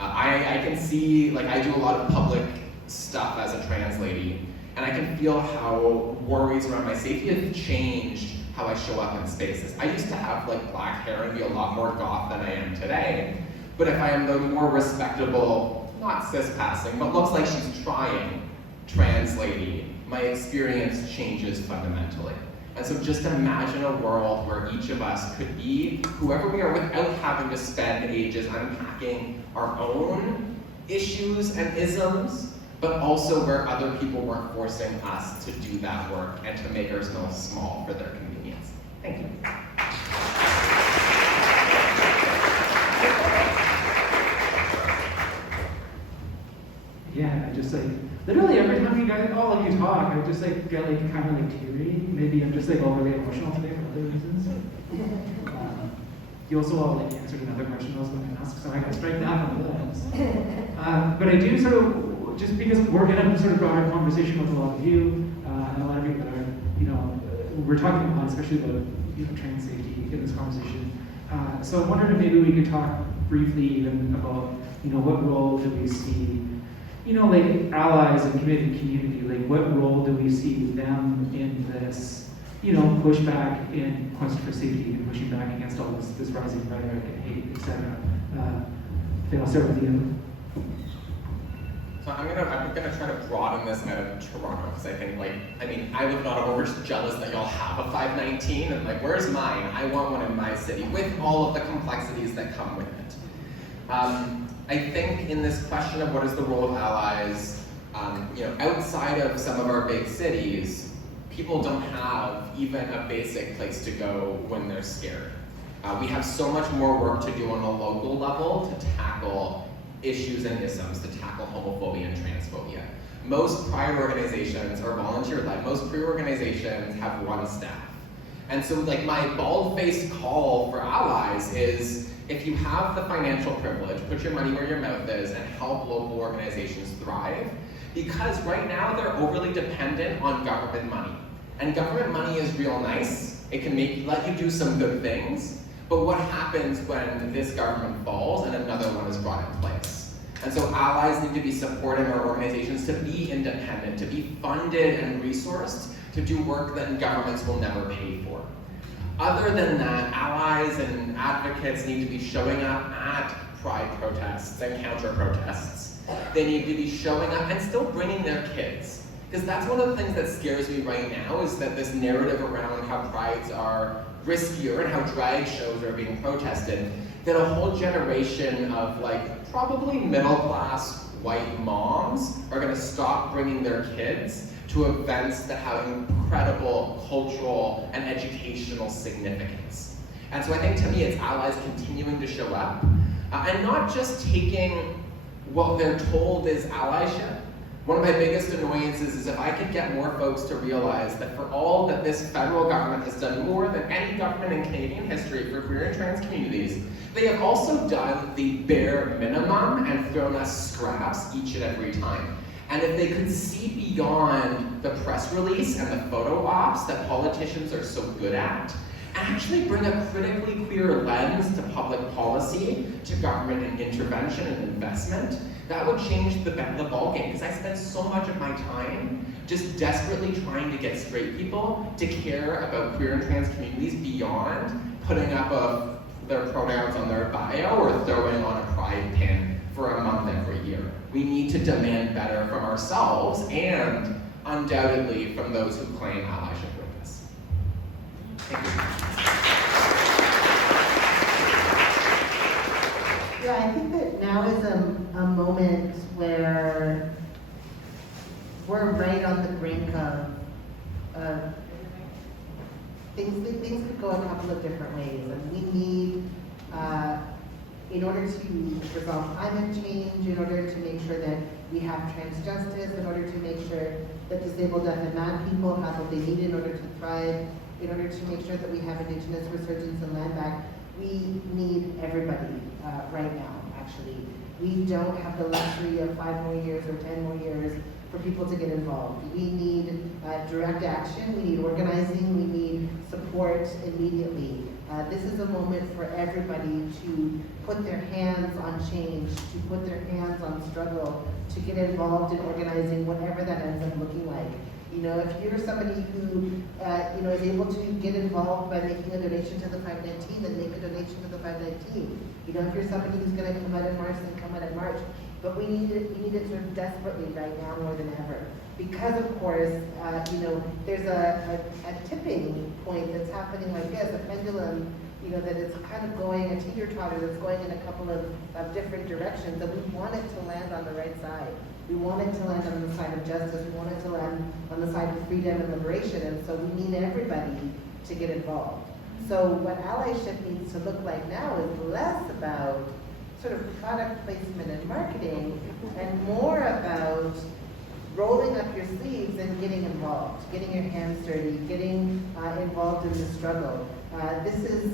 I can see, I do a lot of public stuff as a trans lady, and I can feel how worries around my safety have changed how I show up in spaces. I used to have black hair and be a lot more goth than I am today, but if I am the more respectable, not cis-passing, but looks like she's trying, trans lady, my experience changes fundamentally. And so just imagine a world where each of us could be whoever we are without having to spend ages unpacking our own issues and isms, but also where other people weren't forcing us to do that work and to make ourselves small for their convenience. Thank you. Yeah, I just literally every time you guys, all of you talk, I just get kind of teary. Maybe I'm just overly emotional today for other reasons. You also all answered another question I was going to ask, so I got to strike that from the list. But I do just because we're in a broader conversation with a lot of you, and a lot of people that are, we're talking about, especially about trans safety in this conversation. So I wondered if maybe we could talk briefly even about, what role do we see, allies and committed community, what role do we see them in this, pushback in quest for safety and pushing back against all this rising rhetoric and hate, etc. I'll start with you. So I'm gonna try to broaden this out of Toronto, because I think I live in Ottawa, we're just jealous that y'all have a 519, and where's mine? I want one in my city, with all of the complexities that come with it. I think in this question of what is the role of allies, outside of some of our big cities, people don't have even a basic place to go when they're scared. We have so much more work to do on a local level to tackle issues and isms, to tackle homophobia and transphobia. Most pride organizations are volunteer-led. Most queer organizations have one staff. And so my bald-faced call for allies is, if you have the financial privilege, put your money where your mouth is and help local organizations thrive, because right now they're overly dependent on government money. And government money is real nice. It can let you do some good things, but what happens when this government falls and another one is brought in place? And so allies need to be supporting our organizations to be independent, to be funded and resourced to do work that governments will never pay for. Other than that, allies and advocates need to be showing up at pride protests and counter protests. They need to be showing up and still bringing their kids. Because that's one of the things that scares me right now, is that this narrative around how prides are riskier and how drag shows are being protested, that a whole generation of probably middle-class white moms are gonna stop bringing their kids to events that have incredible cultural and educational significance. And so I think to me it's allies continuing to show up, and not just taking what they're told is allyship. One of my biggest annoyances is if I could get more folks to realize that for all that this federal government has done more than any government in Canadian history for queer and trans communities, they have also done the bare minimum and thrown us scraps each and every time. And if they could see beyond the press release and the photo ops that politicians are so good at, and actually bring a critically queer lens to public policy, to government and intervention and investment, that would change the ballgame. Because I spend so much of my time just desperately trying to get straight people to care about queer and trans communities beyond putting up their pronouns on their bio or throwing on a pride pin for a month every year. We need to demand better from ourselves and undoubtedly from those who claim allyship with us. Thank you. Yeah, I think that now is a moment where we're right on the brink of things could go a couple of different ways. And we need, in order order to resolve climate change, in order to make sure that we have trans justice, in order to make sure that disabled, deaf, and mad people have what they need in order to thrive, in order to make sure that we have Indigenous resurgence and land back, we need everybody right now, actually. We don't have the luxury of 5 more years or 10 more years for people to get involved. We need direct action, we need organizing, we need support immediately. This is a moment for everybody to put their hands on change, to put their hands on struggle, to get involved in organizing whatever that ends up looking like. You know, if you're somebody who, is able to get involved by making a donation to the 519, then make a donation to the 519. You know, if you're somebody who's going to come out in March, then come out in March. But we need it sort of desperately right now more than ever. Because of course, there's a tipping point that's happening like this, a pendulum, that it's kind of going, a teeter-totter that's going in a couple of different directions, and we want it to land on the right side. We want it to land on the side of justice, we want it to land on the side of freedom and liberation, and so we need everybody to get involved. So what allyship needs to look like now is less about sort of product placement and marketing, and more about rolling up your sleeves and getting involved, getting your hands dirty, getting involved in the struggle. This is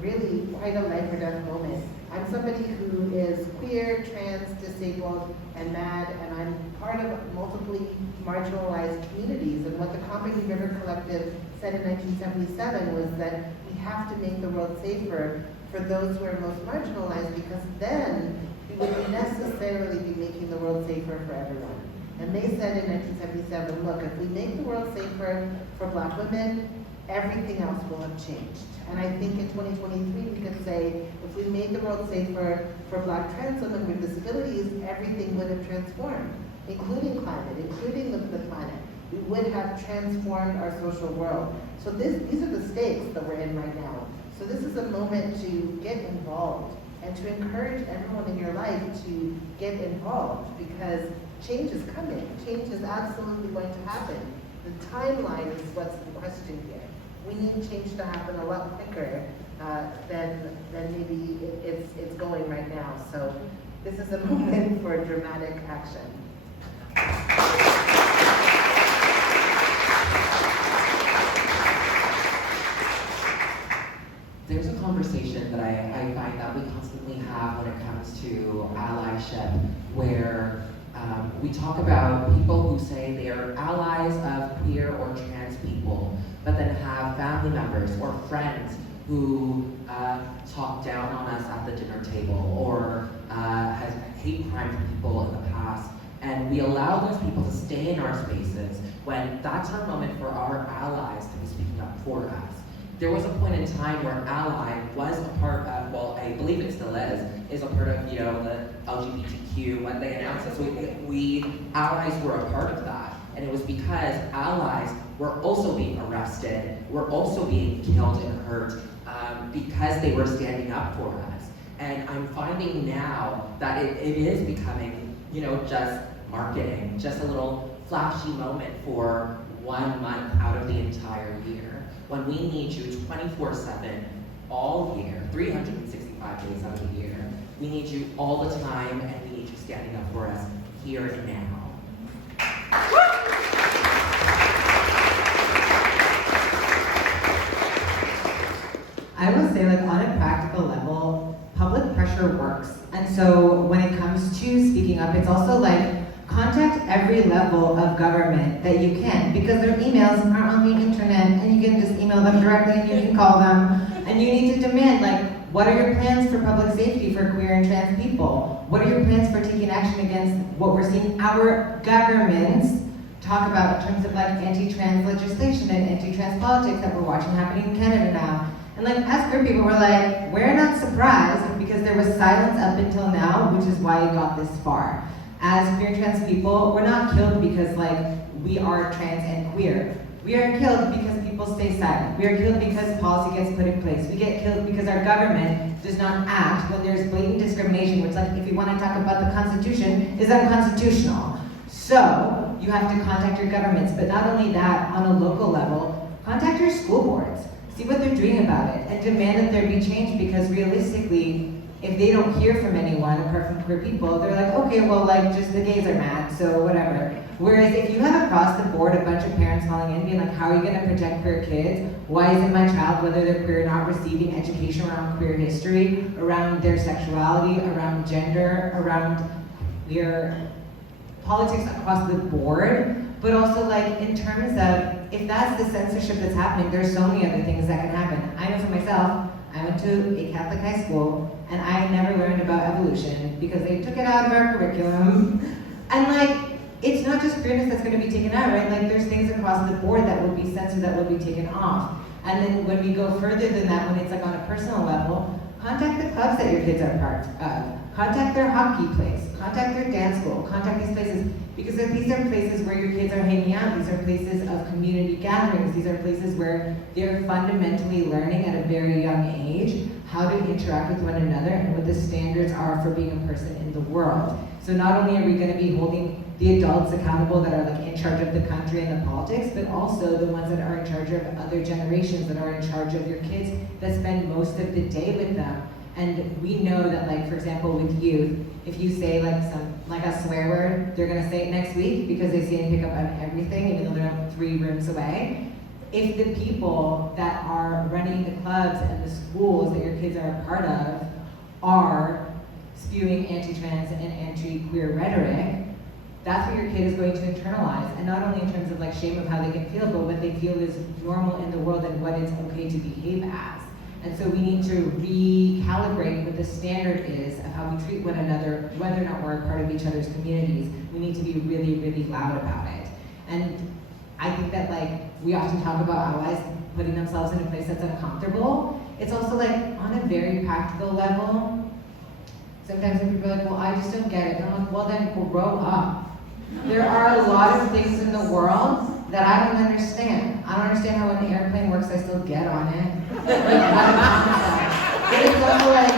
really quite a life or death moment. I'm somebody who is queer, trans, disabled, and mad, and I'm part of multiply marginalized communities. And what the Combahee River Collective said in 1977 was that we have to make the world safer for those who are most marginalized, because then we would necessarily be making the world safer for everyone. And they said in 1977, look, if we make the world safer for Black women, everything else will have changed. And I think in 2023 we could say, if we made the world safer for Black trans women with disabilities, everything would have transformed, including climate, including the planet. We would have transformed our social world. So these are the stakes that we're in right now. So this is a moment to get involved and to encourage everyone in your life to get involved, because change is coming. Change is absolutely going to happen. The timeline is what's the question here. We need change to happen a lot quicker than maybe it's going right now. So this is a moment for dramatic action. There's a conversation that I find that we constantly have when it comes to allyship, where we talk about people who say they are allies of queer or trans people, but then have family members or friends who talk down on us at the dinner table, or has hate crime people in the past. And we allow those people to stay in our spaces when that's our moment for our allies to be speaking up for us. There was a point in time where Ally was a part of, well, I believe it still is a part of, the LGBTQ. When they announced this, we allies were a part of that. And it was because allies were also being arrested, were also being killed and hurt because they were standing up for us. And I'm finding now that it is becoming, just marketing, just a little flashy moment for 1 month out of the entire year, when we need you 24/7 all year, 365 days out of the year. We need you all the time, and we need you standing up for us here and now. I will say, on a practical level, public pressure works. And so when it comes to speaking up, it's also contact every level of government that you can, because their emails are on the internet, and you can just email them directly, and you can call them, and you need to demand, what are your plans for public safety for queer and trans people? What are your plans for taking action against what we're seeing our governments talk about in terms of anti-trans legislation and anti-trans politics that we're watching happening in Canada now? And as queer people, we're not surprised, because there was silence up until now, which is why it got this far. As queer and trans people, we're not killed because we are trans and queer. We are killed because people stay silent. We are killed because policy gets put in place. We get killed because our government does not act when there's blatant discrimination, which if you want to talk about the Constitution, is unconstitutional. So you have to contact your governments, but not only that, on a local level, contact your school boards. See what they're doing about it, and demand that there be change, because realistically, if they don't hear from anyone apart from queer people, they're like, okay, well, like, just the gays are mad, so whatever. Whereas if you have across the board a bunch of parents calling in being like, how are you gonna protect queer kids? Why isn't my child, whether they're queer or not, receiving education around queer history, around their sexuality, around gender, around queer politics across the board? But also, like, in terms of, if that's the censorship that's happening, there's so many other things that can happen. I know for myself, I went to a Catholic high school, and I never learned about evolution because they took it out of our curriculum. And like, it's not just queerness that's gonna be taken out, right? Like, there's things across the board that will be censored, that will be taken off. And then when we go further than that, when it's like on a personal level, contact the clubs that your kids are part of. Contact their hockey place, contact their dance school, contact these places, because these are places where your kids are hanging out, these are places of community gatherings, these are places where they're fundamentally learning at a very young age how to interact with one another and what the standards are for being a person in the world. So not only are we gonna be holding the adults accountable that are like in charge of the country and the politics, but also the ones that are in charge of other generations, that are in charge of your kids, that spend most of the day with them. And we know that, like, for example, with youth, if you say like a swear word, they're gonna say it next week because they see it and pick up on everything, even though they're 3 rooms away. If the people that are running the clubs and the schools that your kids are a part of are spewing anti-trans and anti-queer rhetoric, that's what your kid is going to internalize. And not only in terms of like shame of how they can feel, but what they feel is normal in the world and what it's okay to behave as. And so we need to recalibrate what the standard is of how we treat one another, whether or not we're a part of each other's communities. We need to be really, really loud about it. And I think that, like, we often talk about allies putting themselves in a place that's uncomfortable. It's also like, on a very practical level, sometimes when people are like, well, I just don't get it. And I'm like, well, then grow up. There are a lot of things in the world that I don't understand. I don't understand how when an airplane works, I still get on it. But it's also like,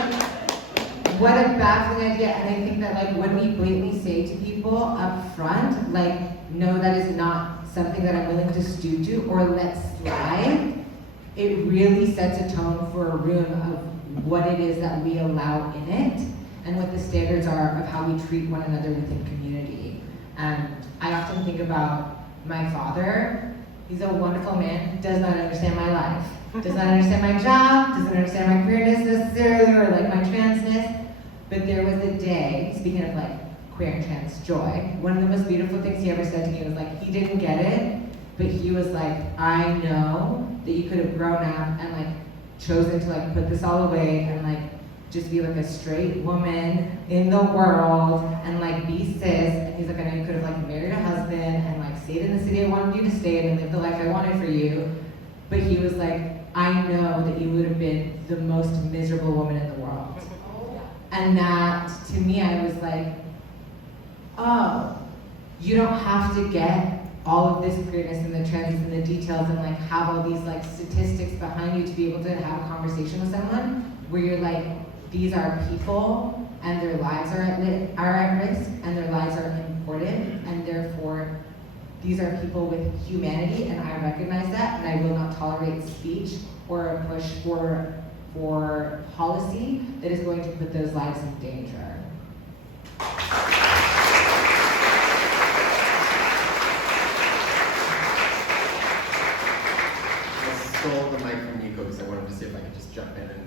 what a baffling idea. And I think that, like, when we blatantly say to people up front, like, no, that is not something that I'm willing to stoop to, or let's slide, it really sets a tone for a room of what it is that we allow in it, and what the standards are of how we treat one another within community. And I often think about my father. He's a wonderful man, does not understand my life, does not understand my job, doesn't understand my queerness necessarily, or like my transness. But there was a day, speaking of like queer and trans joy, one of the most beautiful things he ever said to me was like, he didn't get it, but he was like, I know that you could have grown up and like chosen to like put this all away and like just be like a straight woman in the world and like be cis. And he's like, I know you could have like married a husband and like stayed in the city I wanted you to stay in and lived the life I wanted for you. But he was like, I know that you would have been the most miserable woman in the world. And that, to me, I was like, oh, you don't have to get all of this queerness and the trends and the details and like have all these like statistics behind you to be able to have a conversation with someone where you're like, these are people and their lives are at risk and their lives are important, and therefore these are people with humanity, and I recognize that, and I will not tolerate speech or a push for policy that is going to put those lives in danger. I stole the mic from Nico because I wanted to see if I could just jump in and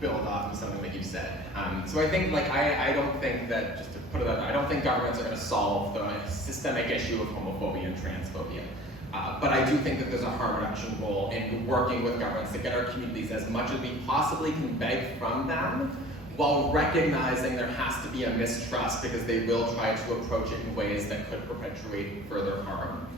build off of something that you said. So I think, like, I don't think that, just to put it out there, I don't think governments are going to solve the systemic issue of homophobia and transphobia. But I do think that there's a harm reduction role in working with governments to get our communities as much as we possibly can beg from them, while recognizing there has to be a mistrust because they will try to approach it in ways that could perpetuate further harm.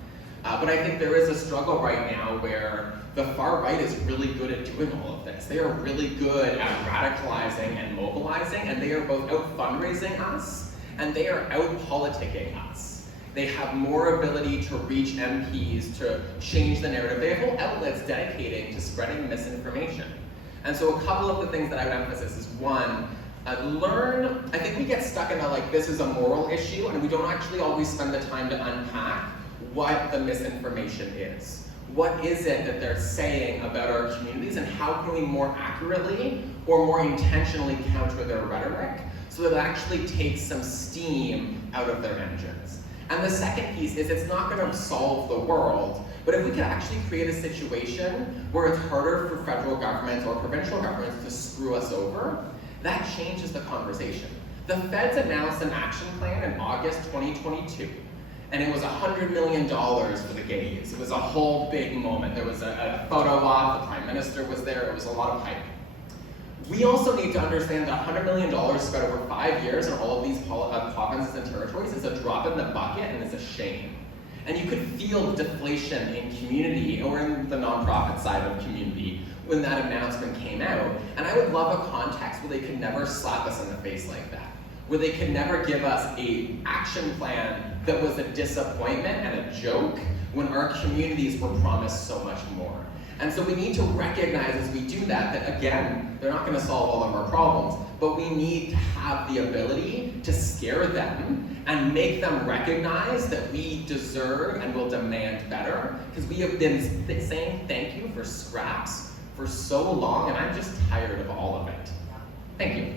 But I think there is a struggle right now where the far right is really good at doing all of this. They are really good at radicalizing and mobilizing, and they are both out fundraising us, and they are out politicking us. They have more ability to reach MPs, to change the narrative. They have whole outlets dedicating to spreading misinformation. And so a couple of the things that I would emphasize is, one, learn. I think we get stuck into like, this is a moral issue, and we don't actually always spend the time to unpack what the misinformation is. what is it that they're saying about our communities and how can we more accurately or more intentionally counter their rhetoric so that it actually takes some steam out of their engines. And the second piece is it's not going to solve the world, but if we could actually create a situation where it's harder for federal governments or provincial governments to screw us over, that changes the conversation. The feds announced an action plan in August 2022, and it was $100 million for the gays. It was a whole big moment. There was a photo op, the Prime Minister was there, it was a lot of hype. We also need to understand that $100 million spread over 5 years in all of these provinces and territories is a drop in the bucket and it's a shame. And you could feel deflation in community or in the nonprofit side of community when that announcement came out. And I would love a context where they could never slap us in the face like that, where they could never give us an action plan that was a disappointment and a joke when our communities were promised so much more. And so we need to recognize as we do that again, they're not going to solve all of our problems, but we need to have the ability to scare them and make them recognize that we deserve and will demand better, because we have been saying thank you for scraps for so long, and I'm just tired of all of it. Thank you.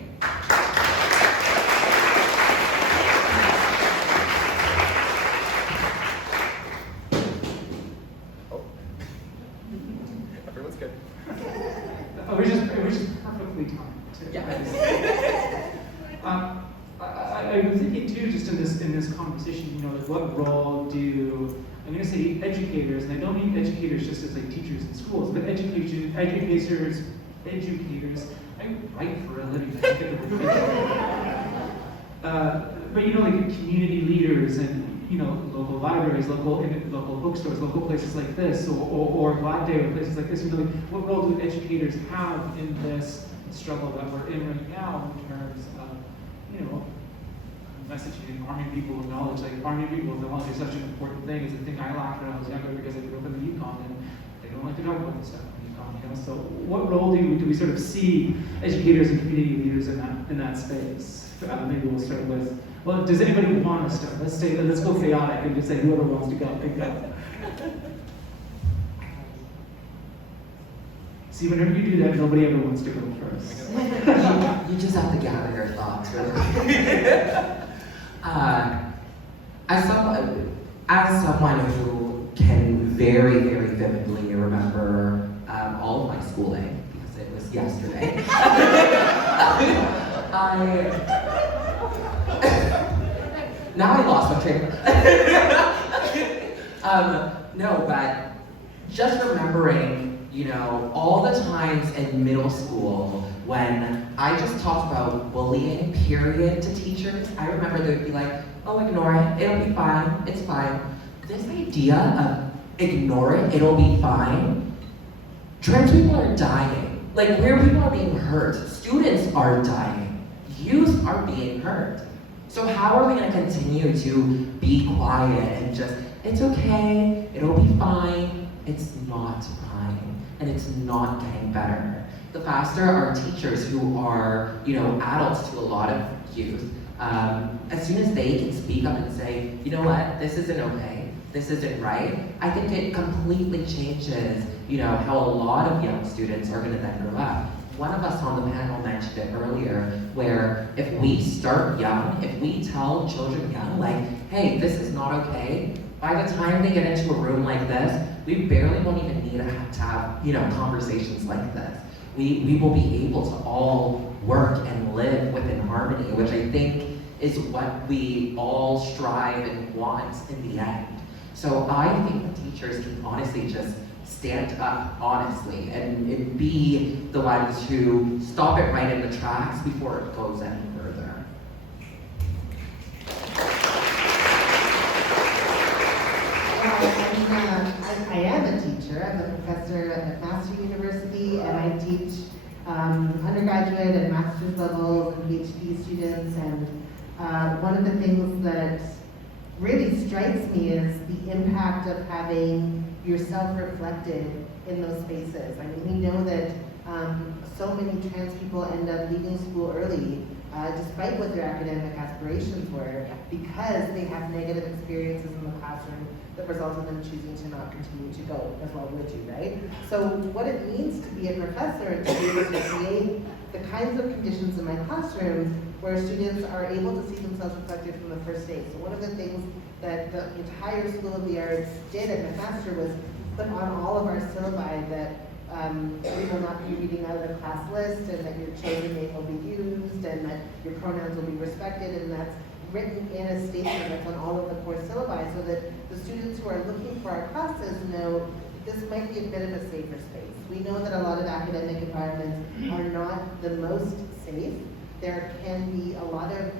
Everyone's good. It was just perfectly timed, too. Yeah. I'm thinking too, just in this conversation, like what role do, I'm going to say educators, and I don't mean educators just as like teachers in schools, but educators, I write for a living. But like community leaders and local libraries, local bookstores, local places like this, or Black Day or places like this. Like, what role do educators have in this struggle that we're in right now in terms of messaging, arming people with knowledge? Like arming people with knowledge is such an important thing. It's a thing I laughed when I was younger because I grew up in the Yukon and they don't like to talk about this stuff in the Yukon. So what role do we sort of see educators and community leaders in that space? Maybe we'll start with. Well, does anybody want to start? Let's go chaotic and just say whoever wants to go. Pick up. See, whenever you do that, nobody ever wants to go first. You just have to gather your thoughts really quick. As someone who can very, very vividly remember all of my schooling, because it was yesterday, now I lost my train. No, but just remembering, all the times in middle school when I just talked about bullying, period, to teachers. I remember they would be like, oh, ignore it, it'll be fine, it's fine. This idea of ignore it, it'll be fine. Trans people are dying. Like, queer people are being hurt. Students are dying. Youth are being hurt. So how are we going to continue to be quiet and just, it's okay, it'll be fine. It's not fine, and it's not getting better. The faster our teachers who are, adults to a lot of youth, as soon as they can speak up and say, you know what, this isn't okay, this isn't right, I think it completely changes, how a lot of young students are gonna then grow up. One of us on the panel mentioned it earlier, where if we start young, if we tell children young, like, hey, this is not okay, by the time they get into a room like this, we barely won't even need to have conversations like this. We will be able to all work and live within harmony, which I think is what we all strive and want in the end. So I think the teachers can honestly just stand up honestly and be the ones who stop it right in the tracks before it goes any further. I am a teacher. I'm a professor at McMaster University, and I teach undergraduate and master's level and PhD students. And one of the things that really strikes me is the impact of having yourself reflected in those spaces. I mean, we know that so many trans people end up leaving school early despite what their academic aspirations were, because they have negative experiences in the classroom that result in them choosing to not continue to go, as well would you, right? So what it means to be a professor and to be able to create the kinds of conditions in my classrooms where students are able to see themselves reflected from the first day. So one of the things that the entire School of the Arts did at McMaster was put on all of our syllabi that we will not be reading out of the class list, and that your children name will be used, and that your pronouns will be respected, and that's written in a statement that's on all of the core syllabi, so that the students who are looking for our classes know this might be a bit of a safer space. We know that a lot of academic environments are not the most safe. There can be a lot of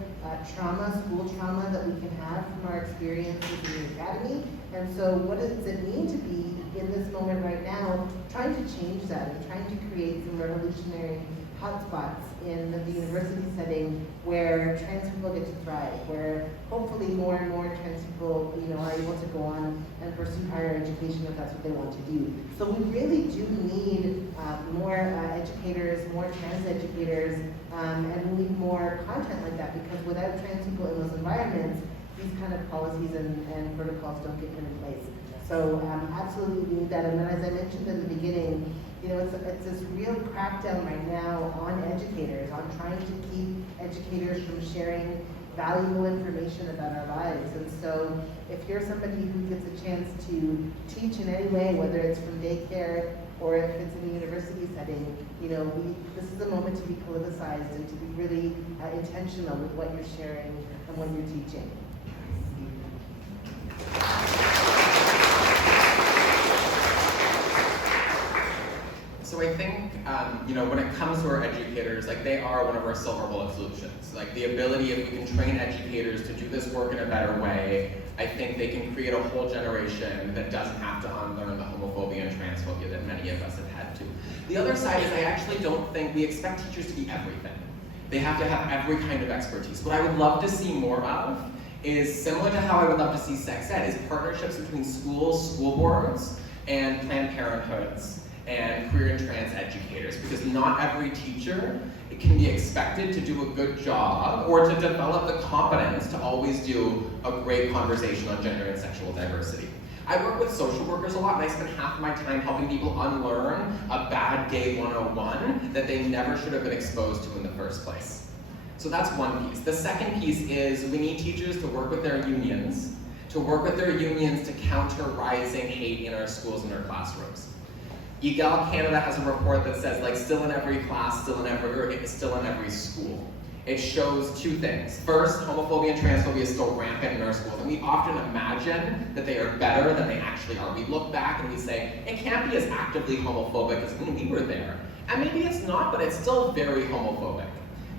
trauma, school trauma that we can have from our experiences in the academy. And so what does it mean to be in this moment right now, trying to change that and trying to create some revolutionary hotspots in the university setting where trans people get to thrive, where hopefully more and more trans people, are able to go on and pursue higher education if that's what they want to do. So we really do need more educators, more trans educators, and we need more content like that, because without trans people in those environments, these kind of policies and protocols don't get put in place. So absolutely we need that. And then as I mentioned in the beginning, it's this real crackdown right now on educators, on trying to keep educators from sharing valuable information about our lives. And so if you're somebody who gets a chance to teach in any way, whether it's from daycare or if it's in a university setting, this is the moment to be politicized and to be really intentional with what you're sharing and what you're teaching. So I think, when it comes to our educators, they are one of our silver bullet solutions. The ability, if we can train educators to do this work in a better way, I think they can create a whole generation that doesn't have to unlearn the homophobia and transphobia that many of us have had to. The other side is I actually don't think we expect teachers to be everything. They have to have every kind of expertise. What I would love to see more of is similar to how I would love to see sex ed, is partnerships between schools, school boards, and Planned Parenthoods, and queer and trans educators, because not every teacher can be expected to do a good job or to develop the competence to always do a great conversation on gender and sexual diversity. I work with social workers a lot, and I spend half of my time helping people unlearn a bad gay 101 that they never should have been exposed to in the first place. So that's one piece. The second piece is we need teachers to work with their unions, to counter rising hate in our schools and our classrooms. EGAL Canada has a report that says, still in every class, still in every school. It shows two things. First, homophobia and transphobia is still rampant in our schools, and we often imagine that they are better than they actually are. We look back and we say, it can't be as actively homophobic as when we were there. And maybe it's not, but it's still very homophobic.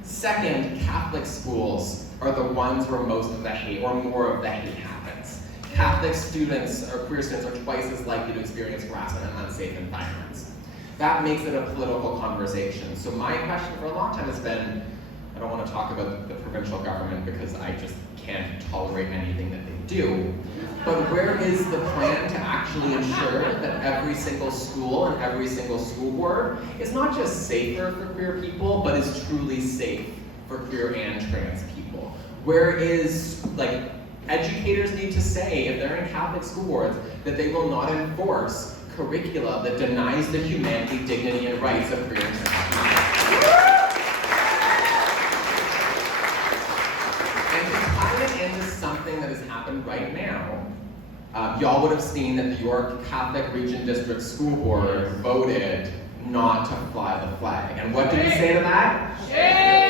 Second, Catholic schools are the ones where most of the hate, or more of the hate, happens. Catholic students or queer students are twice as likely to experience harassment and unsafe environments. That makes it a political conversation. So my question for a long time has been, I don't want to talk about the provincial government because I just can't tolerate anything that they do, but where is the plan to actually ensure that every single school and every single school board is not just safer for queer people, but is truly safe for queer and trans people? Where is, educators need to say, if they're in Catholic school boards, that they will not enforce curricula that denies the humanity, dignity, and rights of queer and trans people. And to tie it into something that has happened right now, y'all would have seen that the York Catholic Region District School Board voted not to fly the flag. And what did we say to that? Shame!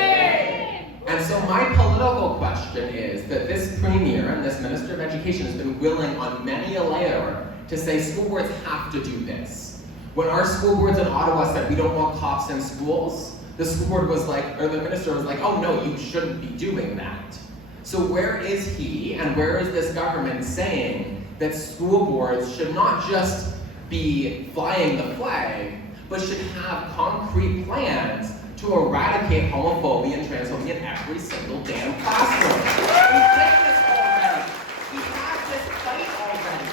And so my political question is that this premier and this Minister of Education has been willing on many a layer to say school boards have to do this. When our school boards in Ottawa said we don't want cops in schools, the school board was the minister was like, oh no, you shouldn't be doing that. So where is he and where is this government saying that school boards should not just be flying the flag, but should have concrete plans to eradicate homophobia and transphobia in every single damn classroom? We did this already. We had this fight already.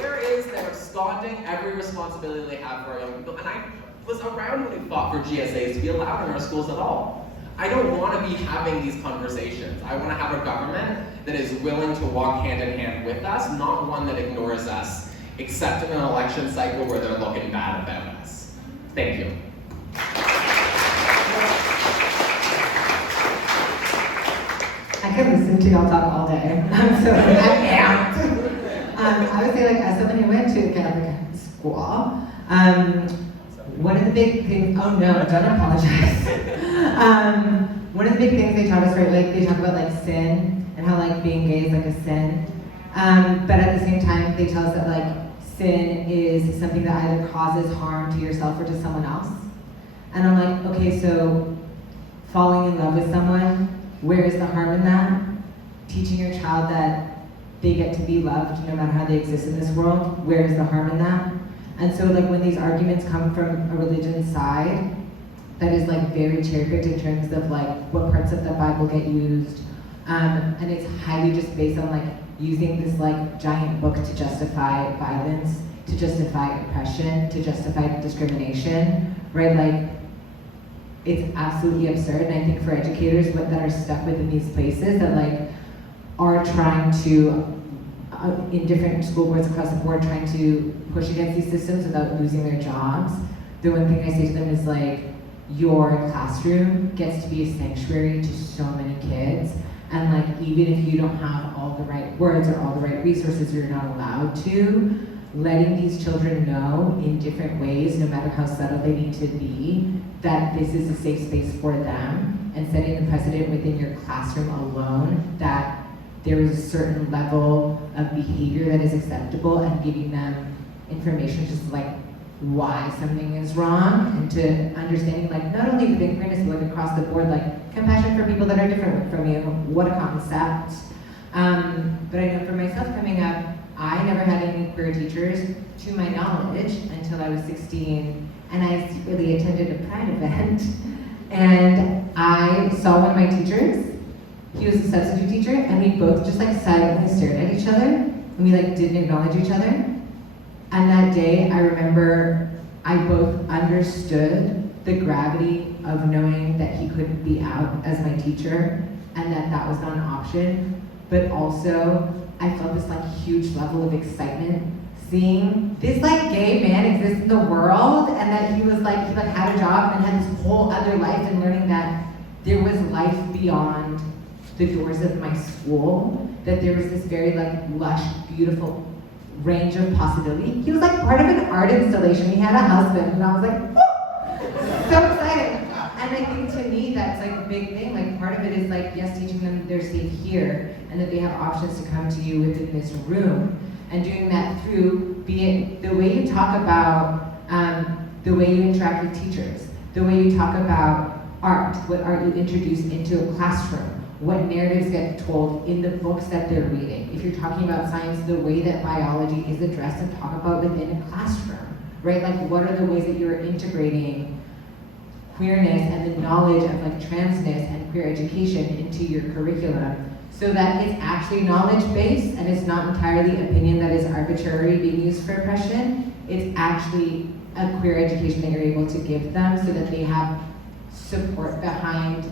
Where is their absconding every responsibility they have for our young people? And I was around when we fought for GSAs to be allowed in our schools at all. I don't want to be having these conversations. I want to have a government that is willing to walk hand in hand with us, not one that ignores us, except in an election cycle where they're looking bad about us. Thank you. I could listen to y'all talk all day. I'm so amped. I would say, like, as someone who went to Catholic school, one of the big things, oh no, don't apologize. One of the big things they taught us, right, like, they talk about, like, sin, and how, like, being gay is, like, a sin. But at the same time, they tell us that, like, sin is something that either causes harm to yourself or to someone else. And I'm like, okay, so falling in love with someone, where is the harm in that? Teaching your child that they get to be loved no matter how they exist in this world, where is the harm in that? And so, like, when these arguments come from a religion side that is, like, very cherry-picked in terms of, like, what parts of the Bible get used, and it's highly just based on, like, using this, like, giant book to justify violence, to justify oppression, to justify discrimination, right? Like, it's absolutely absurd. And I think for educators that are stuck within these places that, like, are trying to, in different school boards across the board, trying to push against these systems without losing their jobs, the one thing I say to them is, like, your classroom gets to be a sanctuary to so many kids. And, like, even if you don't have all the right words or all the right resources, you're not allowed to, letting these children know in different ways, no matter how subtle they need to be, that this is a safe space for them, and setting the precedent within your classroom alone that there is a certain level of behavior that is acceptable, and giving them information just like why something is wrong, and to understanding, like, not only within queerness, but, like, across the board, like, compassion for people that are different from you. What a concept. But I know for myself coming up, I never had any queer teachers, to my knowledge, until I was 16, and I secretly attended a Pride event, and I saw one of my teachers. He was a substitute teacher, and we both just, like, silently stared at each other, and we, like, didn't acknowledge each other. And that day, I remember I both understood the gravity of knowing that he couldn't be out as my teacher, and that that was not an option, but also I felt this, like, huge level of excitement seeing this, like, gay man exist in the world, and that he was, like, he, like, had a job and had this whole other life, and learning that there was life beyond the doors of my school, that there was this very, like, lush, beautiful range of possibility. He was, like, part of an art installation. He had a husband, and I was like, woo! So excited. And I think to me that's, like, a big thing. Like, part of it is, like, yes, teaching them that they're safe here and that they have options to come to you within this room, and doing that through, be it the way you talk about, the way you interact with teachers, the way you talk about art, what art you introduce into a classroom, what narratives get told in the books that they're reading. If you're talking about science, the way that biology is addressed and talked about within a classroom, right? Like, what are the ways that you're integrating queerness and the knowledge of, like, transness and queer education into your curriculum, so that it's actually knowledge-based and it's not entirely opinion that is arbitrarily being used for oppression. It's actually a queer education that you're able to give them, so that they have support behind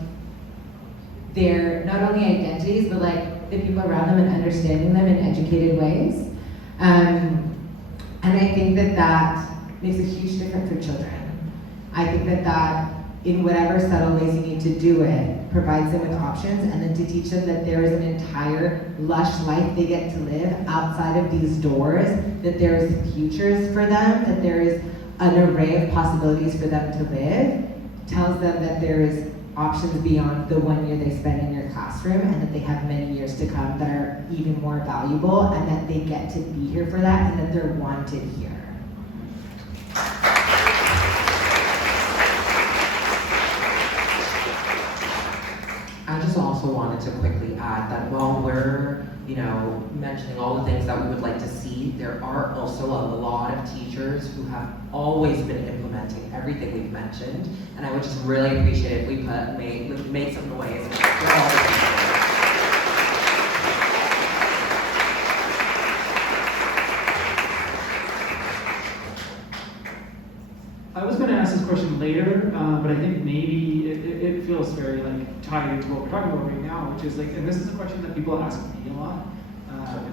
their, not only identities, but, like, the people around them, and understanding them in educated ways. And I think that that makes a huge difference for children. I think that that, in whatever subtle ways you need to do it, provides them with options, and then to teach them that there is an entire lush life they get to live outside of these doors, that there is futures for them, that there is an array of possibilities for them to live, tells them that there is options beyond the 1 year they spend in your classroom, and that they have many years to come that are even more valuable, and that they get to be here for that, and that they're wanted here. I just also wanted to quickly add that while we're, mentioning all the things that we would like to see, there are also a lot of teachers who have always been implementing everything we've mentioned, and I would just really appreciate if we made some noise for all the teachers. I was going to ask this question later, but I think maybe it feels very, like, tie into what we're talking about right now, which is like, and this is a question that people ask me a lot.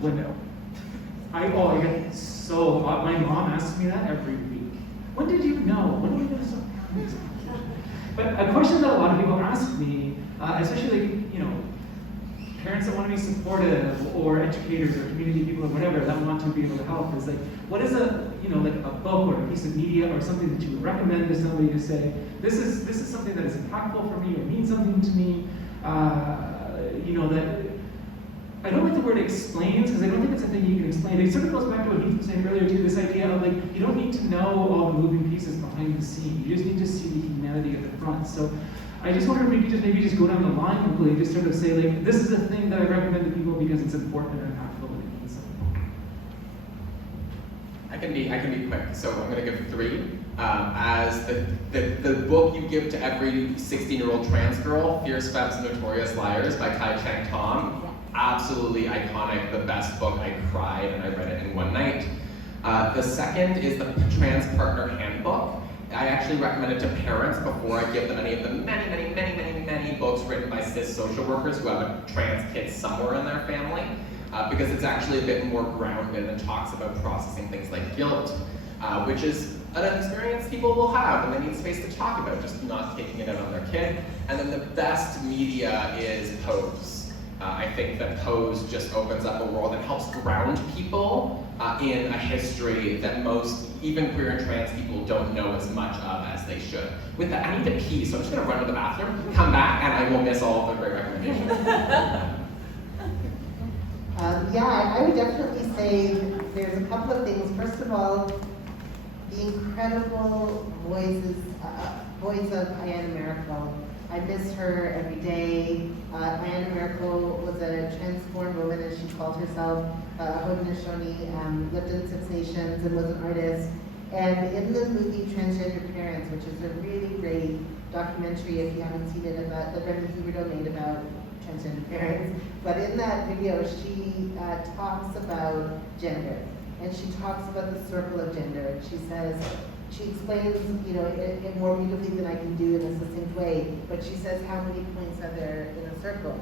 When my mom asks me that every week. When did you know? When are we going to start having this conversation? But a question that a lot of people ask me, especially like, parents that want to be supportive, or educators, or community people, or whatever that want to be able to help, is like, what is a like a book or a piece of media or something that you would recommend to somebody to say, this is something that is impactful for me or means something to me, that I don't like the word explains, because I don't think it's a thing you can explain. It sort of goes back to what Heath was saying earlier too, this idea of like, you don't need to know all the moving pieces behind the scene. You just need to see the humanity at the front. So I just wonder if maybe just go down the line quickly, just sort of say like, this is a thing that I recommend to people because it's important and impactful and it means something. I can be quick, so I'm going to give 3. As the book you give to every 16-year-old trans girl, Fierce Femmes and Notorious Liars by Kai Chang Tom. Absolutely iconic, the best book. I cried and I read it in one night. The second is the Trans Partner Handbook. I actually recommend it to parents before I give them any of the many books written by cis social workers who have a trans kid somewhere in their family, because it's actually a bit more grounded and talks about processing things like guilt, which is an experience people will have and they need space to talk about, just not taking it out on their kid. And then the best media is Pose. I think that Pose just opens up a world and helps ground people in a history that most, even queer and trans people, don't know as much of as they should. With that, I need to pee, so I'm just gonna run to the bathroom, come back, and I will miss all of the great recommendations. I would definitely say there's a couple of things. First of all, the incredible voice of Ayanna Miracle. I miss her every day. Ayanna Miracle was a trans-born woman, and she called herself Haudenosaunee, lived in 6 nations, and was an artist. And in the movie Transgender Parents, which is a really great documentary, if you haven't seen it, about that Remy Huberdeau made about transgender parents. But in that video, she talks about gender, and she talks about the circle of gender. She says, she explains, it more beautifully than I can do in a succinct way, but she says, how many points are there in a circle?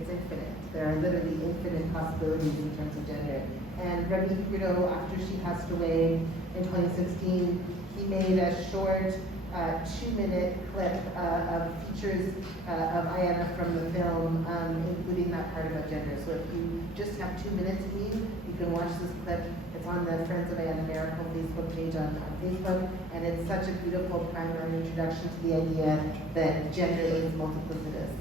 It's infinite. There are literally infinite possibilities in terms of gender. And Remy Huberdeau, after she passed away in 2016, he made a short 2-minute clip of features of Ayanna from the film, including that part about gender. So if you just have 2 minutes with me, you can watch this clip. It's on the Friends of Ayanna Miracle Facebook page on Facebook, and it's such a beautiful primer and introduction to the idea that gender is multiplicitous.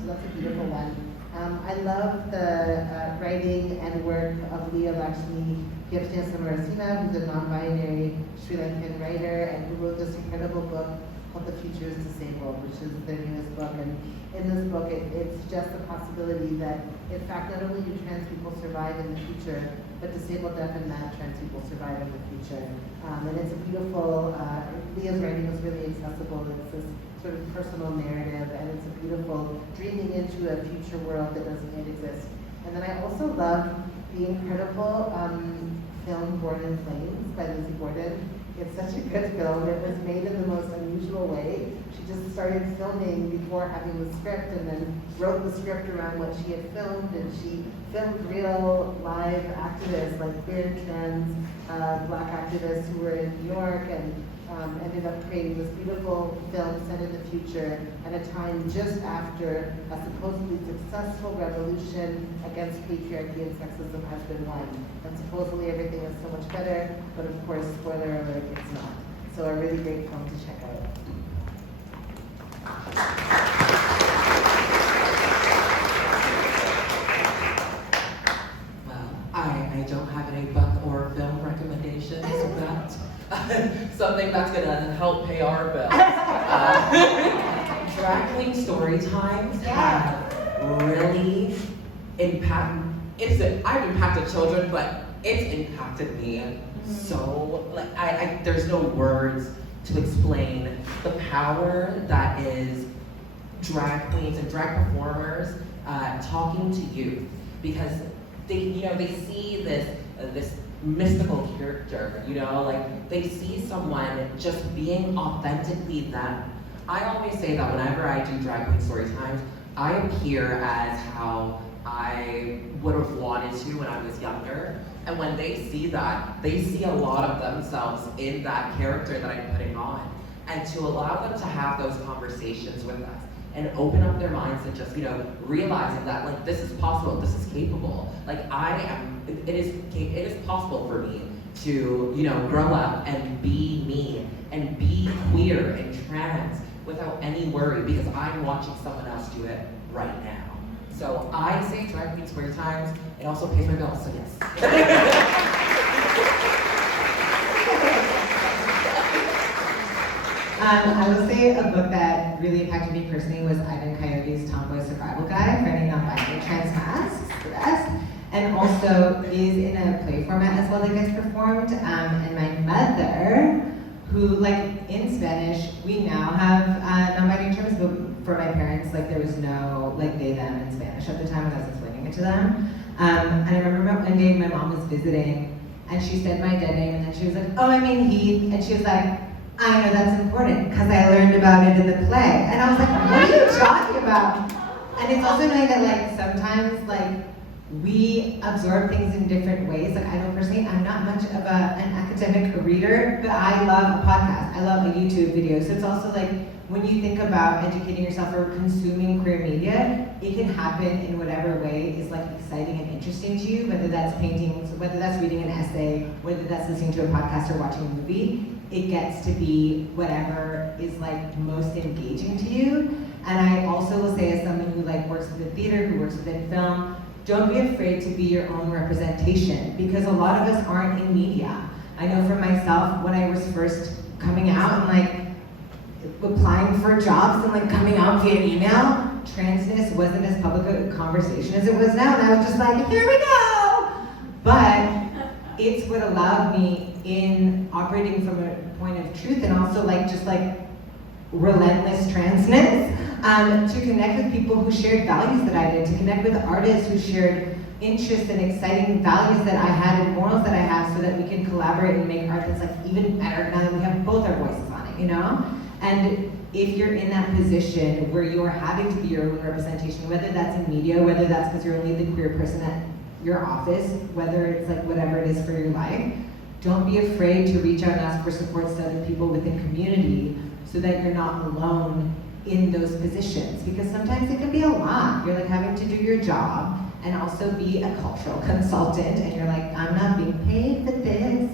So that's a beautiful one. I love the writing and work of Leah Lakshmi Giptinasamarasinha, who's a non-binary Sri Lankan writer, and who wrote this incredible book called The Future is Disabled, which is their newest book. And in this book, it's just the possibility that, in fact, not only do trans people survive in the future, but disabled, deaf, and mad trans people survive in the future. And it's a beautiful, Leah's writing is really accessible. It's this sort of personal narrative, and it's a beautiful dreaming into a future world that doesn't yet exist. And then I also love the incredible film Born in Flames by Lizzie Borden. It's such a good film. It was made in the most unusual way. She just started filming before having the script, and then wrote the script around what she had filmed, and she filmed real live activists, like queer and trans Black activists who were in New York, and ended up creating this beautiful film set in the future at a time just after a supposedly successful revolution against patriarchy and sexism has been won. And supposedly everything is so much better, but of course, spoiler alert, it's not. So a really great film to check out. Well, I don't have any book or film recommendations, but something that's gonna help pay our bills. Drag queen story times have really I've impacted children, but it's impacted me so, there's no words to explain the power that is drag queens and drag performers talking to youth, because they see this mystical character, they see someone just being authentically them. I always say that whenever I do drag queen story times, I appear as how I would have wanted to when I was younger. And when they see that, they see a lot of themselves in that character that I'm putting on. And to allow them to have those conversations with us and open up their minds and just, realizing that like this is possible, this is capable. Like it is possible for me to, grow up and be me and be queer and trans without any worry because I'm watching someone else do it right now. So I say drag means queer times. It also pays my bills, so yes. I will say a book that really impacted me personally was Ivan Coyote's Tomboy Survival Guide for any non-binary trans masks, the best. And also is in a play format as well that gets performed. And my mother, who like in Spanish, we now have non-binary terms, but for my parents, like there was no like they, them in Spanish at the time when I was explaining it to them. And I remember one day my mom was visiting and she said my dead name and then she was like, oh, I mean he, and she was like, I know that's important because I learned about it in the play. And I was like, what are you talking about? And it's also knowing that like sometimes like we absorb things in different ways. Like I know personally, I'm not much of an academic reader, but I love a podcast. I love a YouTube video. So it's also like when you think about educating yourself or consuming queer media, it can happen in whatever way is like exciting and interesting to you, whether that's paintings, whether that's reading an essay, whether that's listening to a podcast or watching a movie. It gets to be whatever is like most engaging to you. And I also will say as someone who like works within theater, who works within film, don't be afraid to be your own representation because a lot of us aren't in media. I know for myself, when I was first coming out and like applying for jobs and like coming out via email, transness wasn't as public a conversation as it was now. And I was just like, here we go. But it's what allowed me in operating from a point of truth and also like just like relentless transness, to connect with people who shared values that I did, to connect with artists who shared interests and exciting values that I had and morals that I have so that we can collaborate and make art that's like even better now that we have both our voices on it, And if you're in that position where you're having to be your own representation, whether that's in media, whether that's because you're only the queer person at your office, whether it's like whatever it is for your life, don't be afraid to reach out and ask for support to other people within community so that you're not alone in those positions. Because sometimes it can be a lot. You're like having to do your job and also be a cultural consultant and you're like, I'm not being paid for this.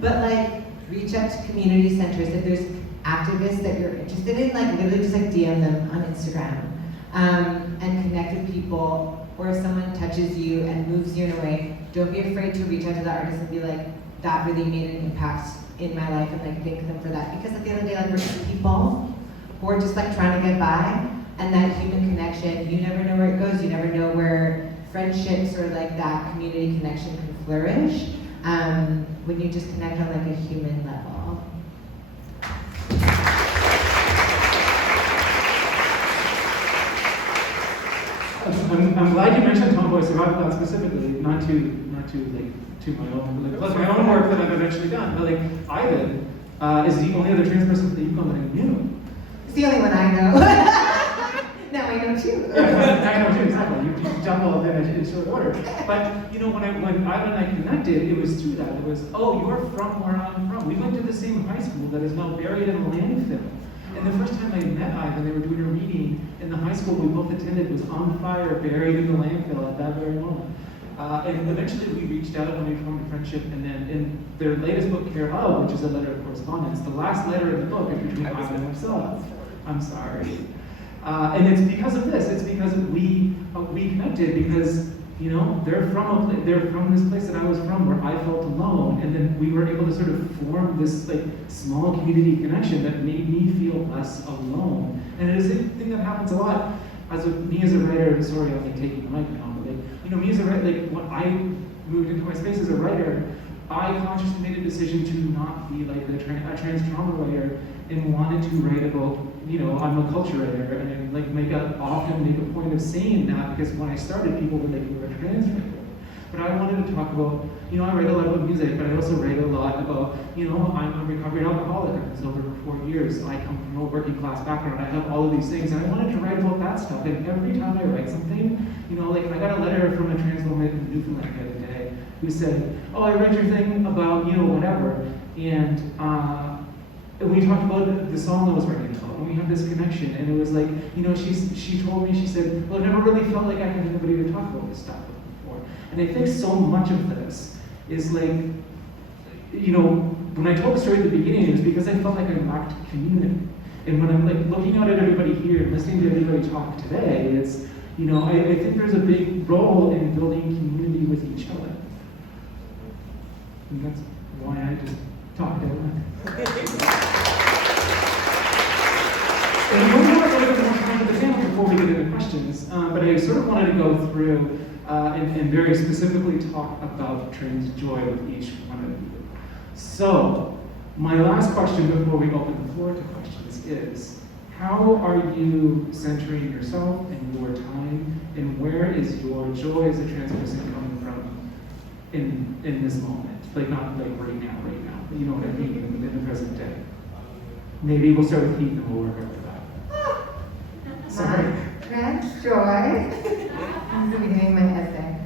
But like reach out to community centers if there's activists that you're interested in, like literally just like DM them on Instagram and connect with people. Or if someone touches you and moves you in a way, don't be afraid to reach out to the artist and be like, that really made an impact in my life and like thank them for that. Because at the end of the day, like we're just people who are just like trying to get by, and that human connection, you never know where it goes. You never know where friendships or like that community connection can flourish when you just connect on like a human level. I'm glad you mentioned Tomboy Survival Guide specifically, not to like to my own like my own work that I've eventually done, but like Ivan is the only other trans person that you've that I knew. It's the only one I know. Now I know too. Yeah, I know too, exactly. You jumble them in short order. But when Ivan and I connected, it was through that. It was, oh, you're from where I'm from. We went to the same high school that is now buried in a landfill. And the first time I met Ivan, they were doing a reading in the high school we both attended was on fire, buried in the landfill at that very moment. And eventually we reached out and we formed a friendship. And then in their latest book, Care Of, which is a letter of correspondence, the last letter in the book is between Ivan and myself. I'm sorry. And it's because of this. It's because we connected because they're from this place that I was from where I felt alone, and then we were able to sort of form this like small community connection that made me feel less alone. And it is a thing that happens a lot. Me as a writer, sorry, I'm like taking the mic now, but like me as a writer, like when I moved into my space as a writer, I consciously made a decision to not be like a trans trauma writer and wanted to write about, I'm a culture writer, and I often make a point of saying that because when I started, people were like, you're a trans writer. But I wanted to talk about, you know, I write a lot about music, but I also write a lot about, you know, I'm a recovering alcoholic. I've been sober for 4 years. I come from a working class background. I have all of these things, and I wanted to write about that stuff. And every time I write something, you know, like I got a letter from a trans woman in Newfoundland the other day who said, "Oh, I read your thing about, you know, whatever," and we talked about the song I was writing about, and we had this connection, and it was like, you know, she told me, she said, well, I never really felt like I had anybody to talk about this stuff with before. And I think so much of this is like, you know, when I told the story at the beginning, it was because I felt like I lacked community. And when I'm like looking out at everybody here and listening to everybody talk today, it's, you know, I think there's a big role in building community with each other. And that's why I just talked out loud. And we're going to go a little bit more time with the panel before we get into questions, but I sort of wanted to go through and very specifically talk about trans joy with each one of you. So, my last question before we open the floor to questions is, how are you centering yourself and your time, and where is your joy as a trans person coming from in this moment? Like, not like right now, but you know what I mean, in the present day. Maybe we'll start with Heath and we'll work over that. Sorry. Trans joy. I'm going to be doing my essay.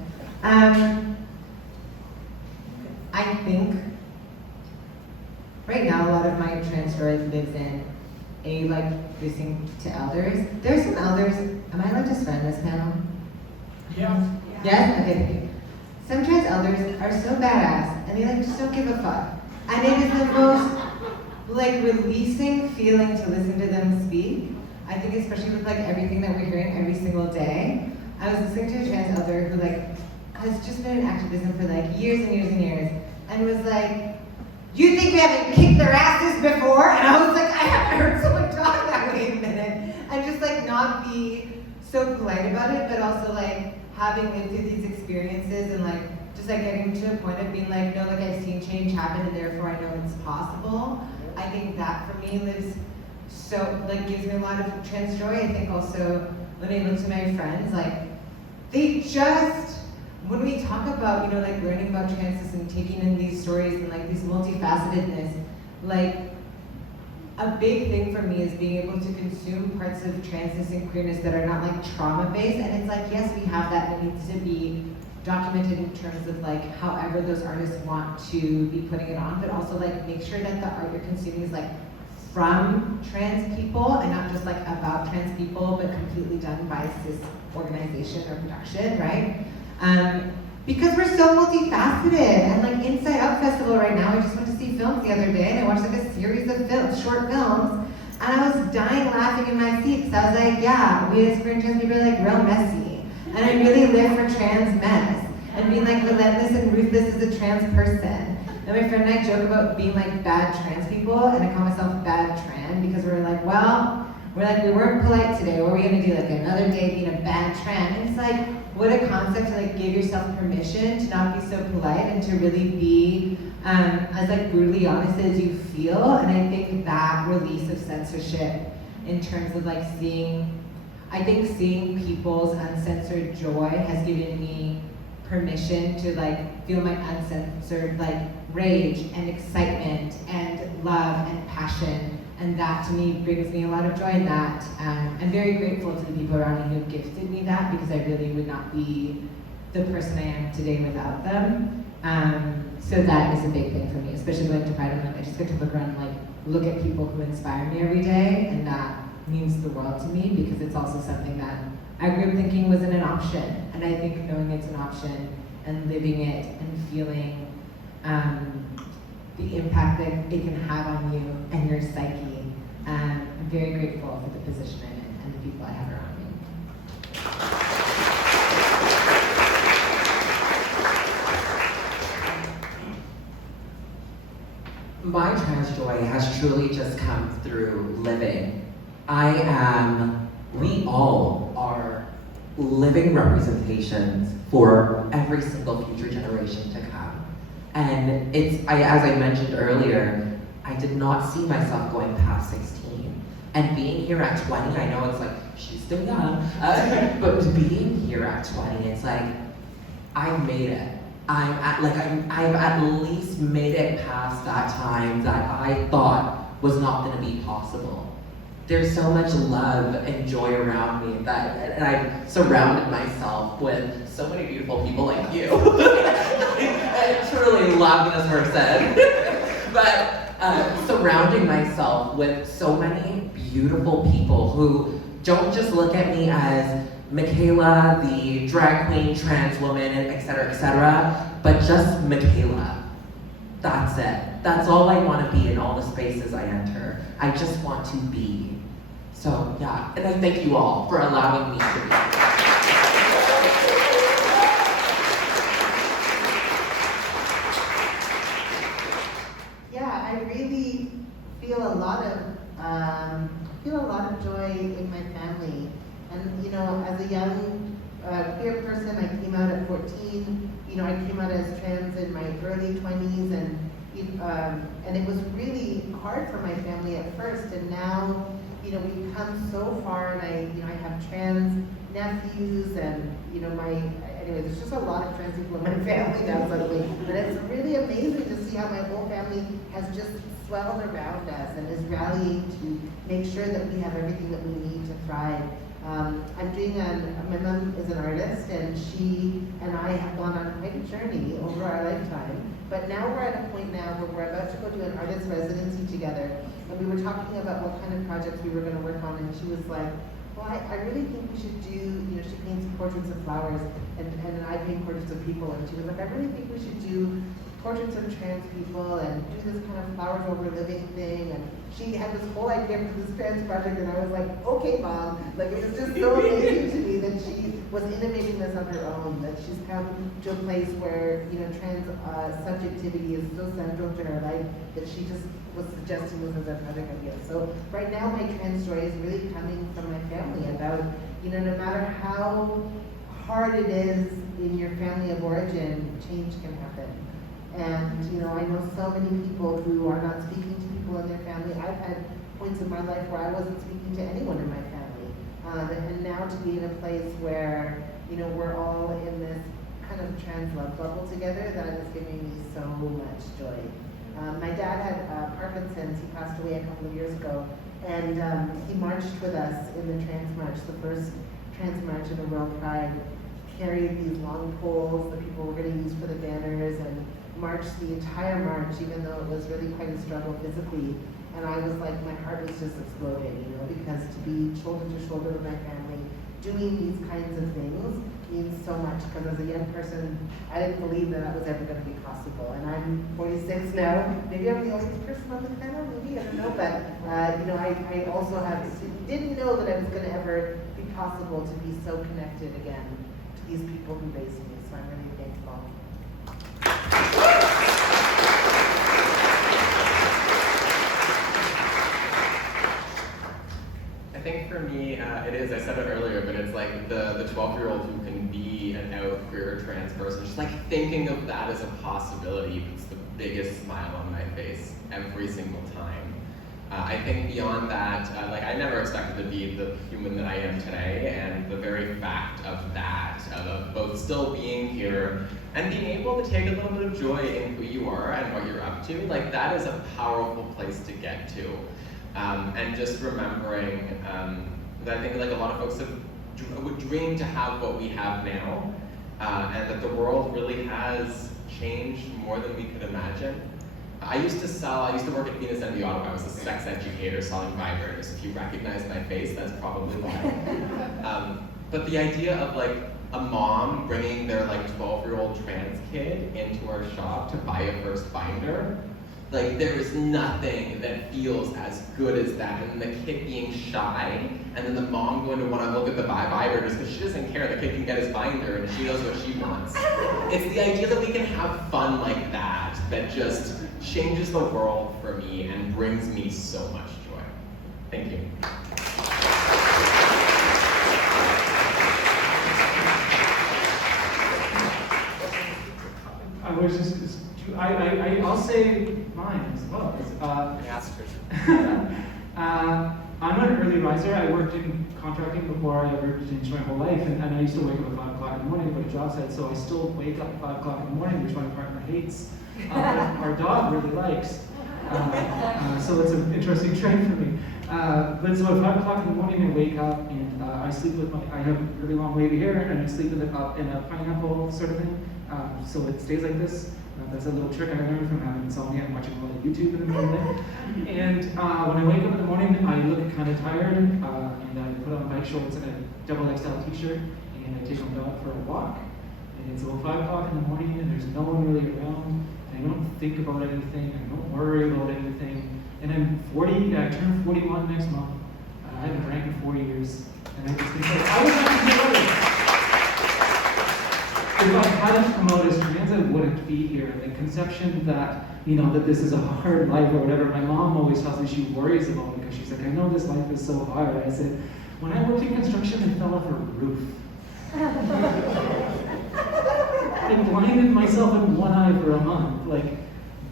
I think right now a lot of my trans joy lives in like listening to elders. There's some elders. Am I allowed to swear in this panel? Yeah. Yes? Okay, thank you. Some trans elders are so badass and they like just don't give a fuck. And it is the most like releasing feeling to listen to them speak. I think especially with like everything that we're hearing every single day. I was listening to a trans elder who like has just been in activism for like years and years and years and was like, "You think we haven't kicked their asses before?" And I was like, I haven't heard someone talk that way in a minute. And just like not be so polite about it, but also like having lived through these experiences and like just like getting to a point of being like, no, like I've seen change happen and therefore I know it's possible. I think that for me lives so like gives me a lot of trans joy. I think also when I look to my friends, like they just, when we talk about, you know, like learning about transness and taking in these stories and like these multifacetedness, like a big thing for me is being able to consume parts of transness and queerness that are not like trauma-based. And it's like, yes, we have that, it needs to be documented in terms of like however those artists want to be putting it on, but also like make sure that the art you're consuming is like from trans people and not just like about trans people, but completely done by cis organization or production, right? Because we're so multifaceted, and like Inside Out Festival right now, I just went to see films the other day, and I watched like a series of films, short films, and I was dying laughing in my seat, because I was like, yeah, we as queer and trans people are like real messy, and I really live for trans mess, and being like relentless and ruthless as a trans person. And my friend and I joke about being like bad trans people, and I call myself bad trans, because we're like, well, we weren't polite today, what are we gonna do, like another day being a bad trans? And it's like, what a concept to like give yourself permission to not be so polite and to really be as like brutally honest as you feel. And I think that release of censorship in terms of like seeing people's uncensored joy has given me permission to like feel my uncensored like rage and excitement and love and passion. And that to me brings me a lot of joy in that. I'm very grateful to the people around me who gifted me that, because I really would not be the person I am today without them. So that is a big thing for me, especially going to Pride Month. I just get to look around and like look at people who inspire me every day, and that means the world to me, because it's also something that I grew up thinking wasn't an option. And I think knowing it's an option and living it and feeling the impact that it can have on you and your psyche. I'm very grateful for the position I'm in and the people I have around me. My trans joy has truly just come through living. We all are living representations for every single future generation to come. And as I mentioned earlier, I did not see myself going past 16. And being here at 20, I know it's like, she's still young, but being here at 20, it's like, I've made it. I've at least made it past that time that I thought was not going to be possible. There's so much love and joy around me and I've surrounded myself with so many beautiful people like you. I truly love this person. But surrounding myself with so many beautiful people who don't just look at me as Michaela, the drag queen, trans woman, etc., but just Michaela. That's it. That's all I want to be in all the spaces I enter. I just want to be. So yeah, and I thank you all for allowing me to be. Yeah, I really feel a lot of joy in my family. And you know, as a young queer person, I came out at 14. You know, I came out as trans in my early 20s, and it was really hard for my family at first. And now, you know, we've come so far, and I have trans nephews, and you know, anyway, there's just a lot of trans people in my family now suddenly. But it's really amazing to see how my whole family has just swelled around us and is rallying to make sure that we have everything that we need to thrive. My mom is an artist, and she and I have gone on quite a journey over our lifetime. But now we're at a point now where we're about to go do an artist residency together. And we were talking about what kind of projects we were going to work on, and she was like, well, I really think we should do, you know, she paints portraits of flowers, and I paint portraits of people, and she was like, I really think we should do portraits of trans people and do this kind of flowers over living thing. And she had this whole idea for this trans project, and I was like, okay, Mom. Like, it was just so amazing to me that she was innovating this on her own, that she's come to a place where, you know, trans subjectivity is so central to her life that she just was suggesting this as a project idea. So right now my trans story is really coming from my family about, you know, no matter how hard it is in your family of origin, change can happen. And, you know, I know so many people who are not speaking to people in their family. I've had points in my life where I wasn't speaking to anyone in my family. And now to be in a place where, you know, we're all in this kind of trans love bubble together, that is giving me so much joy. My dad had Parkinson's. He passed away a couple of years ago. And he marched with us in the Trans March, the first Trans March of the World Pride. Carried these long poles that people were going to use for the banners, and marched the entire march, even though it was really quite a struggle physically. And I was like, my heart was just exploding, you know, because to be shoulder to shoulder with my family, doing these kinds of things means so much. Because as a young person, I didn't believe that was ever going to be possible. And I'm 46 now. Maybe I'm the oldest person on the panel, maybe, I don't know. But, you know, I also didn't know that it was going to ever be possible to be so connected again to these people who raised me. So I'm really thankful. I think for me, it is, I said it earlier, but it's like the 12-year-old who can be an out queer trans person, just like thinking of that as a possibility puts the biggest smile on my face every single time. I think beyond that, like I never expected to be the human that I am today, and the very fact of that, of both still being here and being able to take a little bit of joy in who you are and what you're up to, like that is a powerful place to get to. And just remembering that I think like a lot of folks would dream to have what we have now, and that the world really has changed more than we could imagine. I used to work at Venus Envy Ottawa. I was a sex educator selling vibrators. If you recognize my face, that's probably why. But the idea of like a mom bringing their like 12-year-old trans kid into our shop to buy a first binder, like there is nothing that feels as good as that. And the kid being shy, and then the mom going to want to look at the vibrators because she doesn't care. The kid can get his binder and she knows what she wants. It's the idea that we can have fun like that just changes the world for me and brings me so much joy. Thank you. I'll say mine as well. I asked her. I'm an early riser. I worked in contracting before I ever changed my whole life, and I used to wake up at 5 o'clock in the morning to go to job site, so I still wake up at 5 o'clock in the morning, which my partner hates, but our dog really likes. So it's an interesting trait for me. But so at 5 o'clock in the morning, I wake up and I sleep with I have really long wavy hair, and I sleep with it up in a pineapple sort of thing. So it stays like this. That's a little trick I learned from having insomnia and watching a lot of YouTube in the morning. And when I wake up in the morning, I look kind of tired, and I put on bike shorts and a double XL t-shirt, and I take my dog for a walk. And it's about 5 o'clock in the morning, and there's no one really around. And I don't think about anything. I don't worry about anything. And I'm 40. I turn 41 next month. I haven't drank in 4 years, and I just think like, I was not if I hadn't come out as trans, I wouldn't be here. The conception that, that this is a hard life or whatever, my mom always tells me she worries about it because she's like, I know this life is so hard. I said, when I worked in construction, I fell off a roof. I blinded myself in one eye for a month. Like,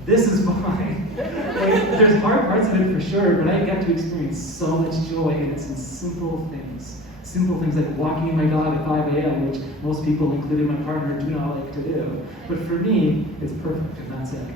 this is fine. Like, there's hard parts of it for sure, but I get to experience so much joy, and it's in simple things. Simple things like walking my dog at 5 a.m., which most people, including my partner, do not like to do. But for me, it's perfect, and that's it.